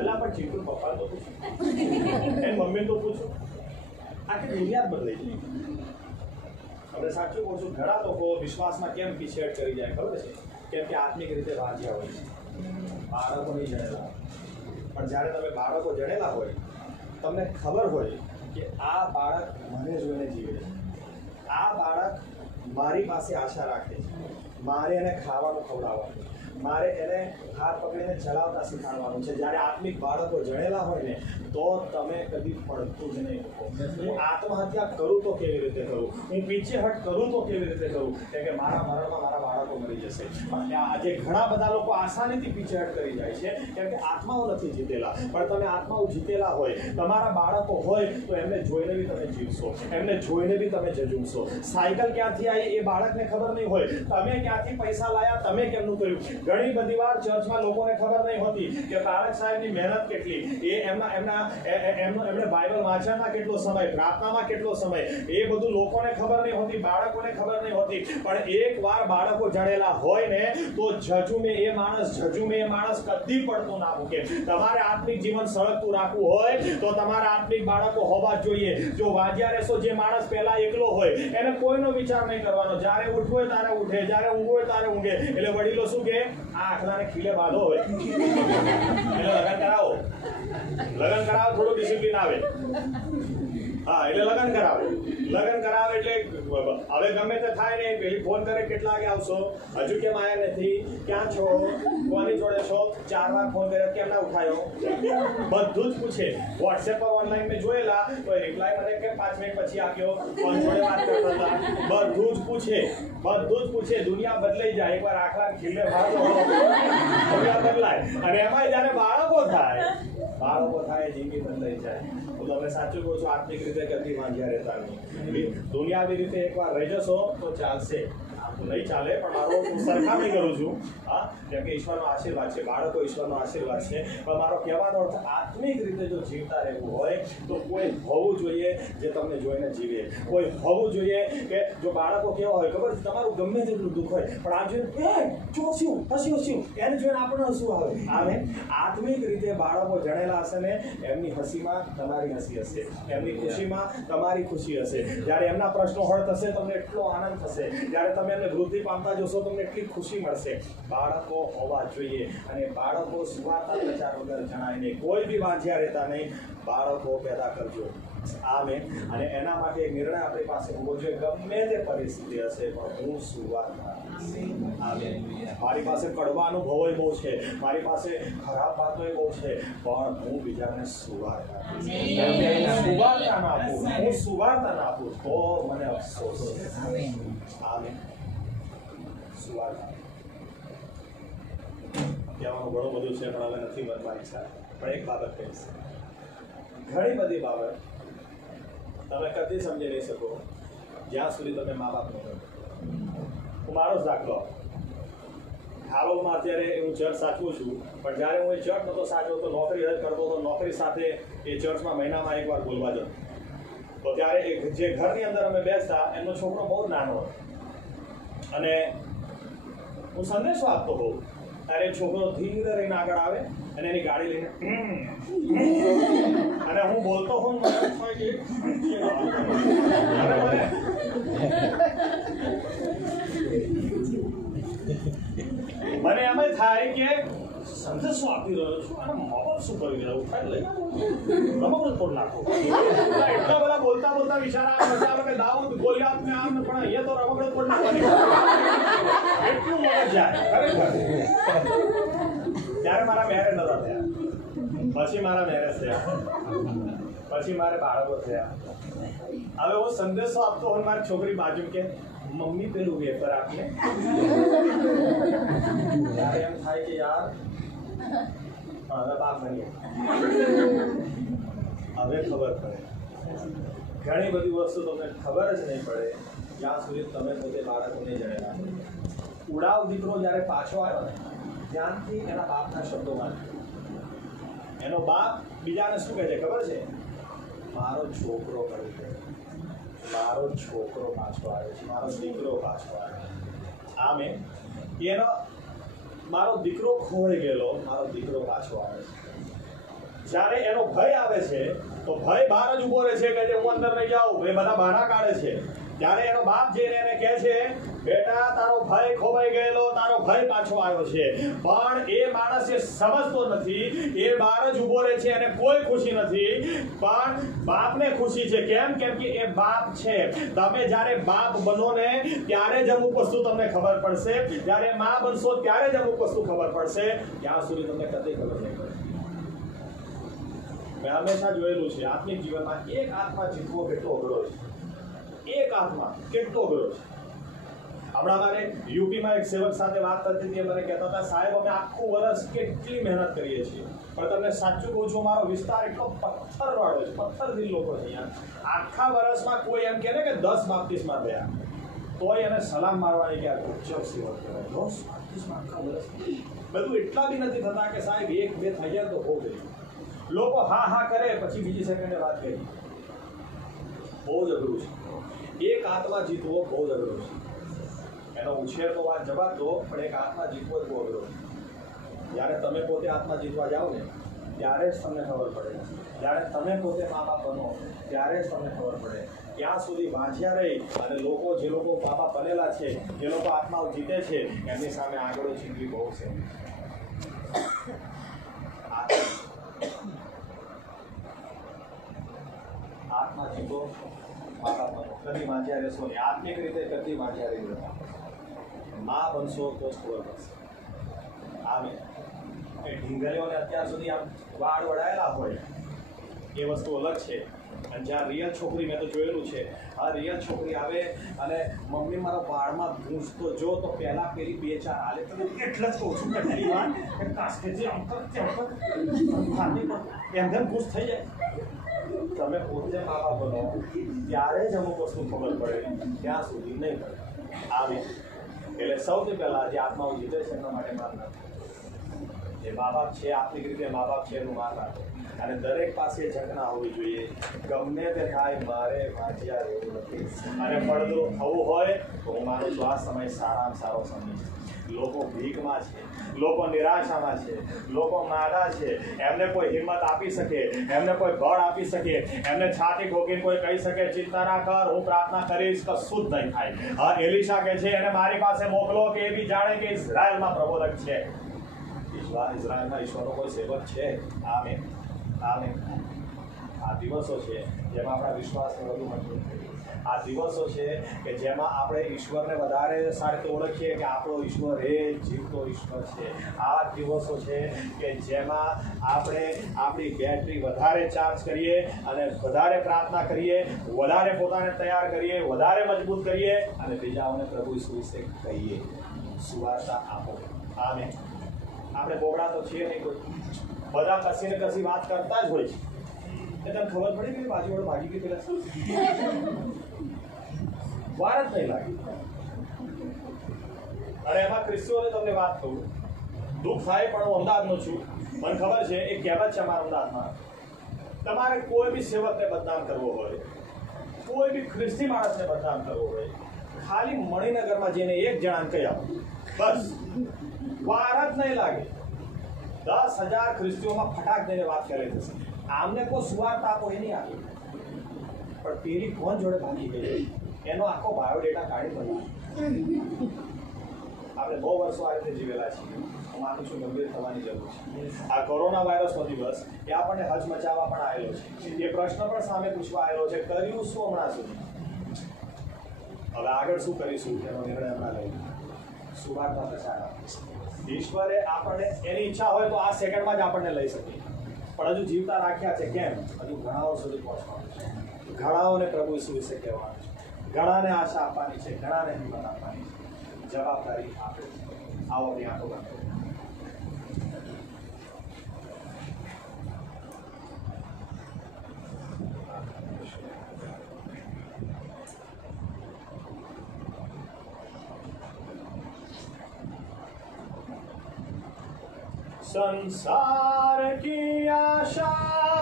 અલા પણ ચિંટુ પપ્પા તો પૂછું, એમ મમ્મી તો પૂછું. આખી દુનિયા જ બદલાઈ જાય. હવે સાચું કહું છું, ઘણા લોકો વિશ્વાસમાં કેમ પીછેહટ કરી જાય ખબર છે? કેમ કે આત્મિક રીતે વાંચ્યા હોય છે, બાળકો નહીં જણેલા. પણ જ્યારે તમે બાળકો જણેલા હોય, તમને ખબર હોય કે આ બાળક મને જોઈને જીવે છે, આ બાળક મારી પાસે આશા રાખે છે, મારે એને ખાવાનું ખવડાવવાનું, મારે એને હાથ પકડીને ચલાવતા શીખવાડવાનું છે. જ્યારે આત્મિક બાળકો જણેલા હોય ને તો તમે કદી પડતું જ નહીં. હું આત્મહત્યા કરું તો કેવી રીતે કરું, હું પીછેહટ કરું તો કેવી રીતે કરું, કેમ કે મારા મરણમાં મારા બાળકો મરી જશે. આજે ઘણા બધા લોકો આસાનીથી પીછેહટ કરી જાય છે કેમ કે આત્માઓ નથી જીતેલા. પણ તમે આત્માઓ જીતેલા હોય, તમારા બાળકો હોય તો એમને જોઈને બી તમે જીવશો, એમને જોઈને બી તમે જજુમશો. સાયકલ ક્યાંથી આવી એ બાળકને ખબર નહીં હોય, તમે ક્યાંથી પૈસા લાયા, તમે કેમનું કર્યું. ઘણી બધી વાર ચર્ચમાં લોકોને ખબર નહીં હોતી કે બાળક સાહેબની મહેનત કેટલી, એ એમણે બાઇબલ વાંચવામાં કેટલો સમય, પ્રાર્થનામાં કેટલો સમય, એ બધું લોકોને ખબર નહીં હોતી, બાળકોને ખબર નહીં હોતી. પણ એક વાર બાળકો જણેલા હોય ને તો જજુમે એ માણસ કદી પડતું ના મૂકે. તમારે આત્મિક જીવન સળગતું રાખવું હોય તો તમારા આત્મિક બાળકો હોવા જોઈએ. જો વાંચ્યા રહેશો, જે માણસ પહેલા એકલો હોય એને કોઈનો વિચાર નહીં કરવાનો. જ્યારે ઉઠવું હોય ત્યારે ઉઠે, જ્યારે ઊંઘવું હોય ત્યારે ઊંઘે. એટલે વડીલો શું કે આ આખલાને ખીલે બાંધો હોય એટલે લગન કરાવો, થોડું ડિસિપ્લિન આવે. હા, એટલે લગન કરાવે એટલે હવે ગમે તે થાય ને પેલી ફોન કરે કેટલા વાગે આવશો, હજુ કેમ આવ્યા નથી, ક્યાં છો, કોની જોડે છો, 4 વાર ફોન કર્યો કેમ ના ઉઠાયો, બધું જ પૂછે. વોટ્સએપ પર ઓનલાઈન મેં જોયેલા તો રિપ્લાય મને કે 5 મિનિટ પછી આપ્યો, કોણ જોડે વાત કરતા હતા, બધું જ પૂછે. દુનિયા બદલાઈ જાય. એકવાર આખલા ખીલે ભાગો દુનિયા બદલાય. અને એમાં જયારે બાળકો થાય જિંદગી બદલાઈ જાય. તમે સાચું કહો છો, આત્મિક રીતે કદી વાંધ્યા રહેતા નહીં. દુનિયાવી રીતે એકવાર રહી જશો તો ચાલશે. નહીં ચાલે, પણ મારો હું સરખામણી કરું છું. હા, કેમ કે ઈશ્વરનો આશીર્વાદ છે, બાળકો ઈશ્વરનો આશીર્વાદ છે. પણ મારો કહેવાનો અર્થ આત્મિક રીતે જો જીવતા રહેવું હોય તો કોઈ હોવું જોઈએ જે તમને જોઈને જીવે. કોઈ હોવું જોઈએ કે જો બાળકો કેવા હોય ખબર છે, તમારું ગમે તેટલું દુઃખ હોય પણ આ જોઈને ચોસ્યું હસ્યું એને જોઈને આપણને હસવું આવે. આત્મિક રીતે બાળકો જણેલા હશે ને એમની હસીમાં તમારી હસી હશે, એમની ખુશીમાં તમારી ખુશી હશે. જ્યારે એમના પ્રશ્નો હળ થશે તમને એટલો આનંદ થશે, જ્યારે તમે એમને વૃદ્ધિ પામતા જોશો તમને એટલી ખુશી મળશે. બાળકો હોવા જોઈએ અને બાળકો સુવાતા પ્રચાર વગર જણાય નહીં, કોઈ બી વાંચ્યા રહેતા નહીં, બાળકો પેદા કરજો. આમેન. અને એના માટે એક નિર્ણય આપણી પાસે હોવો જોઈએ, ગમે તે પરિસ્થિતિ હશે પણ હું સુવાતા. આમેન. મારી પાસે કડવા અનુભવો બહુ છે, મારી પાસે ખરાબ વાતો બહુ છે, પણ હું બીજાને સુવાર્તા ના આપું, હું સુવાર્તા ના આપું તો મને અફસોસ છે. આમેન. સુવાર્તા કહેવાનું ઘણું બધું છે પણ હવે નથી મનમાં ઈચ્છા, પણ એક બાબત કહીશ. ઘણી બધી બાબત તમે કદી સમજી નહીં શકો જ્યાં સુધી તમે મા બાપ ન કરો. હું મારો જ દાખલો, હાલોલમાં અત્યારે હું ચર્ચ સાચવું છું, પણ જ્યારે હું એ ચર્ચ નહોતો સાચવો તો નોકરી રદ કરતો હતો, નોકરી સાથે એ ચર્ચમાં મહિનામાં એકવાર બોલવા જતો. તો ત્યારે જે ઘરની અંદર અમે બેસતા એમનો છોકરો બહુ નાનો હતો અને હું સંદેશો આપતો હોઉં ત્યારે છોકરો ધીરે રહીને આગળ આવે અને એની ગાડી લઈને અને હું બોલતો હોઉં મને એમ જ થાય કે સંદેશો આપી રહ્યો છું અને મા બાપ શું કરી રહ્યું થાય લઈ રમકડું તોડ નાખો. એટલા બધા બોલતા વિચાર આવે કે દાઉદ ગોલિયાત ને આમ, પણ અહીંયા તો રમકડું તોડ નાખવાની એટલું મગજ જાય ખરેખર. ત્યારે મારા મેરેજ નતા થયા, પછી મારા મેરેજ થયા, પછી મારે બાળકો થયા. હવે હું સંદેશો આપતો હોય મારી છોકરી બાજુ કે મમ્મી પેલું વેફર આપીએ, ત્યારે એમ થાય કે યાર હવે બાપ બનીએ. હવે ખબર પડે, ઘણી બધી વસ્તુ તમને ખબર જ નહીં પડે જ્યાં સુધી તમે પોતે બાળકો નહીં જણેલા. ઉડાવ દીકરો જ્યારે પાછો આવ્યો ને ત્યાંથી એના બાપના શબ્દોમાં એનો બાપ બીજાને શું કહે છે ખબર છે? મારો છોકરો કરી છે, મારો છોકરો પાછો આવ્યો છે, મારો દીકરો પાછો આવ્યો. આમે એનો મારો દીકરો ખોવાઈ ગયેલો, મારો દીકરો પાછો આવે છે. જ્યારે એનો ભય આવે છે તો ભય બહાર જ ઉભો રહે છે કે હું અંદર નહીં જાઉં, એ બધા બહાના કાઢે છે. ત્યારે એનો બાપ જઈને એને કહે છે બેટા તારો ભય ખોવાઈ ગયેલો, તારો ભય પાછો આવ્યો છે. પણ એ માણસ એ સમજતો નથી, એ બહાર જ ઉભો રહે છે અને કોઈ ખુશી નથી, પણ બાપને ખુશી છે. કેમ? કેમ કે એ બાપ છે. તમે જ્યારે બાપ બનો ને ત્યારે જ અમુક વસ્તુ તમને ખબર પડશે, જ્યારે માં બનશો ત્યારે જ અમુક વસ્તુ ખબર પડશે, ત્યાં સુધી તમને કદી ખબર નહીં પડે. મેં હંમેશા જોયેલું છે આત્મિક જીવનમાં એક આત્મા જીતવો કેટલો અઘરો છે, એક આત્મા કેટલો અઘરો છે. હમણાં મારે યુપીમાં એક સેવક સાથે વાત થતી હતી, મને કહેતા હતા સાહેબ અમે આખું વર્ષ કેટલી મહેનત કરીએ છીએ, પણ તમને સાચું કહું છું મારો વિસ્તાર એટલો પથ્થરવાળો છે, પથ્થરદિલ લોકો છે અહીંયા. આખા વર્ષમાં કોઈ એમ કહે ને કે 10 બાપ્તિસ્મા થયા તોય એને સલામ મારવાની કે આ ગજબ સેવક કહેવાય. 10 બાપ્તિસ્મા આખા વર્ષ બધું એટલા બી નથી થતા કે સાહેબ 1-2 થઈ જાય તો હો ગઈ. લોકો હા હા કરે પછી બીજી સેકન્ડે વાત કરી. બહુ જ અઘરું છે. એક આત્મા જીતવો બહુ જ અઘરો છે. એનો ઉછેર તો વાત જવાબ દો, પણ એક આત્મા જીતવો જ બહુ અઘરો છે. જ્યારે તમે પોતે આત્મા જીતવા જાઓ ને ત્યારે જ તમને ખબર પડે, જ્યારે તમે પોતે મા બાપ બનો ત્યારે જ તમને ખબર પડે. ત્યાં સુધી વાંચ્યા રહી અને લોકો જે લોકો મા બાપ બનેલા છે, જે લોકો આત્માઓ જીતે છે એમની સામે આગળ જીતવી બહુ છે. આત્મા જીતો, મા બાપ બનો. કદી વાંચ્યા રહેશો ને આત્મિક રીતે કદી વાંચ્યા રહી માં બનશો તો જ ખબર પડશે. આમે એ ઢીંગલીઓને અત્યાર સુધી આમ વાળ વડાયેલા હોય એ વસ્તુ અલગ છે. અને જ્યાં રિયલ છોકરી મેં તો જોયેલું છે, આ રિયલ છોકરી આવે અને મમ્મી મારા વાળમાં ગૂંચતો જો તો પહેલા પેલી 2-4 હાલે તો એટલે જ કહું છું કેટલી વાર કાસ્કેથી એમ ખુશ થઈ જાય. તમે પોતે મા બાપ બનો ત્યારે જ અમુક વસ્તુ ખબર પડે, ત્યાં સુધી નહીં પડે. આવે એટલે સૌથી પહેલા જે આત્માઓ જીતે છે એમના માટે માન રાખો. જે મા બાપ છે, આત્મિક રીતે મા બાપ છે એનું માન રાખો. અને દરેક પાસે ઝંખના હોવી જોઈએ. ગમે તે થાય મારે વાંચ્યા રહેવું નથી. અને પડદો થવું હોય તો હું માનું છું આ સમય સારામાં સારો સમય છે. લોકો ભીખમાં છે, લોકો નિરાશામાં છે, લોકો માદા છે. એમને કોઈ હિંમત આપી શકે, એમને કોઈ બળ આપી શકે, એમને છાતી ઠોકીને કોઈ કહી શકે ચિંતા ના કર, હું પ્રાર્થના કરીશ, કશું જ નહીં થાય. હા, એલિશા કે છે એને મારી પાસે મોકલો કે એ બી જાણે કે ઇઝરાયલમાં પ્રબોધક છે. ઇઝરાયલના ઈશ્વરનો કોઈ સેવક છે. Amen, amen. આ દિવસો છે જેમાં આપણા વિશ્વાસને વધુ મજબૂત કરીએ. આ દિવસો છે કે જેમાં આપણે ઈશ્વરને વધારે સારી રીતે ઓળખીએ કે આપણો ઈશ્વર એ જીવતો ઈશ્વર છે. આ દિવસો છે કે જેમાં આપણે આપણી બેટરી વધારે ચાર્જ કરીએ અને વધારે પ્રાર્થના કરીએ, વધારે પોતાને તૈયાર કરીએ, વધારે મજબૂત કરીએ અને બીજાઓને પ્રભુ ઈસુ વિશે કહીએ. સુવાર્તા આપો. આમેન. આપણે બોબડા તો છીએ નહીં કોઈ. બધા કશી ને કશી વાત કરતા જ હોય છે. તને ખબર પડી કે બાજુવાળો ભાગી ગઈ પેલા વાર જ નહીં લાગી. અને એમાં ક્રિસ્તીઓને તમને વાત કહું, દુઃખ થાય પણ હું અમદાવાદનો છું. મને ખબર છે એક કહેવત છે અમારા અમદાવાદમાં, તમારે કોઈ બી સેવકને બદનામ કરવો હોય, કોઈ બી ખ્રિસ્તી માણસને બદનામ કરવો હોય, ખાલી મણિનગરમાં જઈને એક જણાને કહી આપો, બસ વાર જ નહીં લાગે. 10,000 ખ્રિસ્તીઓમાં ફટાક દઈને વાત ફેલાઈ જશે. આમને કોઈ સુવાર્તા આપો એ નહીં આપે, પણ પેલી કોણ જોડે ભાગી ગઈ એનો આખો બાયોડેટા કાઢી બનાવે. આપણે બહુ વર્ષો આ રીતે જીવેલા છીએ. હું માનું છું ગંભીર થવાની જરૂર છે. આ કોરોના વાયરસનો દિવસ એ આપણને હચમચાવવા પણ આવેલો છે. એ પ્રશ્ન પણ સામે પૂછવા આવેલો છે, કર્યું શું હમણાં સુધી, હવે આગળ શું કરીશું એનો નિર્ણય હમણાં લઈએ. સુવાર્તા પ્રચાર ઈશ્વરે આપણને એની ઈચ્છા હોય તો આ સેકન્ડમાં જ આપણને લઈ શકીએ, પણ હજુ જીવતા રાખ્યા છે. કેમ? હજુ ઘણાઓ સુધી પહોંચવાનું છે. ઘણાઓને પ્રભુ ઈસુ વિશે કહેવાનું છે. ઘણાને આશા આપવાની છે, ઘણાને હિંમત આપવાની છે. જવાબદારી આપે. આવો આપણી આંખો બંધ કરો. संसार की आशा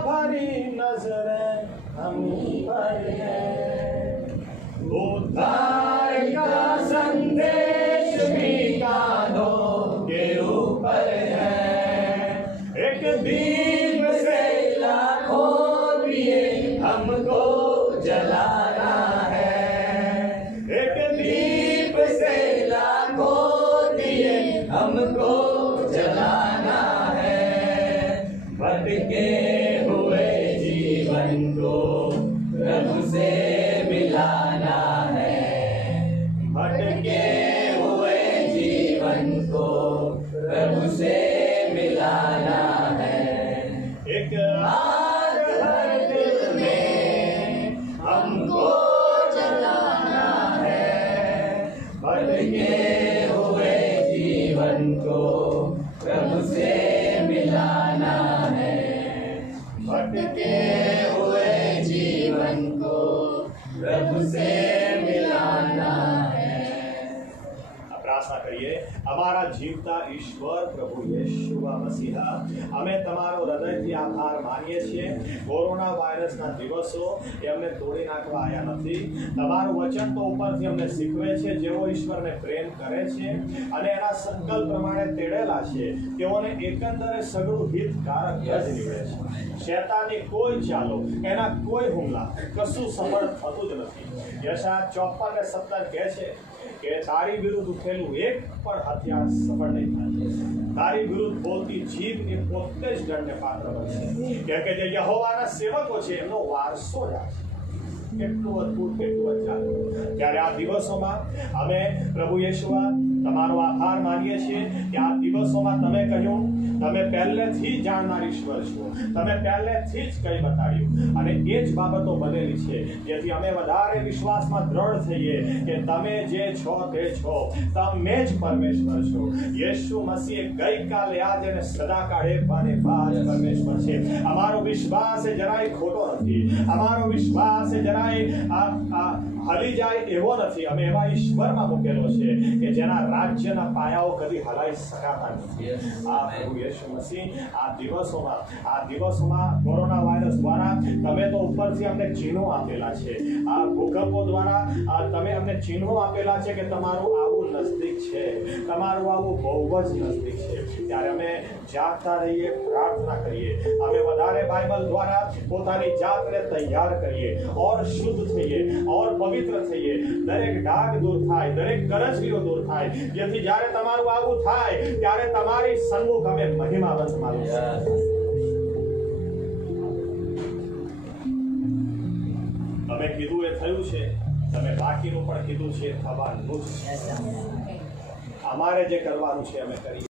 भरी नजरें हम पर है, उद्धार का संदेश भी कानों के ऊपर है. एक दीप से लाखों दिए हमको जलाना है, एक दीप से लाखों दिए हमको जलाना है. भटके हुए जीवन को प्रभु से मिलाना है, भटके हुए जीवन को प्रभु से मिलाना है. एक आग हर दिल में हमको जलाना है, भटके हुए जीवन को प्रभु से मिलाना है, भटके हुए जीवन को प्रभु से मिलाना है. प्रार्थना करिए. અમારા જીવતા ઈશ્વર પ્રભુ યેશુવા મસીહા, અમે તમારો હૃદયથી આભાર માનીએ છીએ. કોરોના વાયરસના દિવસો એ અમને તોડી નાખવા આવ્યા નથી. તમારું વચન તો ઉપરથી અમને શીખવે છે, જેઓ ઈશ્વરને પ્રેમ કરે છે અને એના સંકલ્પ પ્રમાણે તેડેલા છે તેઓને એકંદરે સગળું હિતકારક જ નીવડે છે. શેતાનની કોઈ ચાલો, એના કોઈ હુમલા કશું સફળ થતું જ નથી. યશાયા 54:17 કહે છે કે તારી વિરુદ્ધ ઉઠેલું એક પણ હથિયાર સફળ નહીં થાય. તારી વિરુદ્ધ બોલતી જીભ એ પોતે જ દંડને પાત્ર બનશે. કેમ કે જે યહોવાના સેવકો છે એમનો વારસો જ આ છે. કેટલું અદભુત, કેટલું અજાણ. ત્યારે આ દિવસોમાં અમે પ્રભુ યેશુઆ તમારો આભાર માનીએ છીએ કે આ દિવસોમાં તમે કહ્યું, તમે પહેલેથી જ જાણનાર ઈશ્વર છો, તમે પહેલેથી જ કહી બતાવ્યું અને એ જ બાબતો બનેલી છે જેથી અમે વધારે વિશ્વાસમાં દ્રઢ થઈએ કે તમે જે છો તે છો, તમે જ પરમેશ્વર છો. યેશુ મસીહ ગઈકાલે, આજે અને સદાકાળ એક બાને બાદ પરમેશ્વર છે. અમારો વિશ્વાસ એ જરાય ખોટો નથી, અમારો વિશ્વાસ એ જરાય હલી જાય એવો નથી. અમે એવા ઈશ્વરમાં મૂકેલો છે કે જેના રાજ્યના પાયાઓ કદી હલાઈ શકાતા નથી. આ પ્રભુ યેશુ મસીહ આ દિવસોમાં કોરોના વાયરસ દ્વારા તમે તો ઉપરથી અમને ચિહ્નો આપેલા છે, આ ભૂકંપો દ્વારા તમે અમને ચિહ્નો આપેલા છે કે તમારું આવું નજદીક છે, તમારું આવું બહુ જ નજદીક છે. ત્યારે અમે જાગતા રહીએ, પ્રાર્થના કરીએ, અમે વધારે બાઇબલ દ્વારા પોતાની જાતને તૈયાર કરીએ ઓર શુદ્ધ થઈએ ઓર પવિત્ર થઈએ. દરેક ડાઘ દૂર થાય, દરેક કરચલીઓ દૂર થાય, જેથી જ્યારે તમારું આવું થાય ત્યારે તમારી સન્મુખ અમે મહિમાવંત માનું. તમે કીધું એ થયું છે, તમે બાકીનું પણ કીધું છે થવાનું જ છે. અમારે જે કરવાનું છે અમે કરીએ.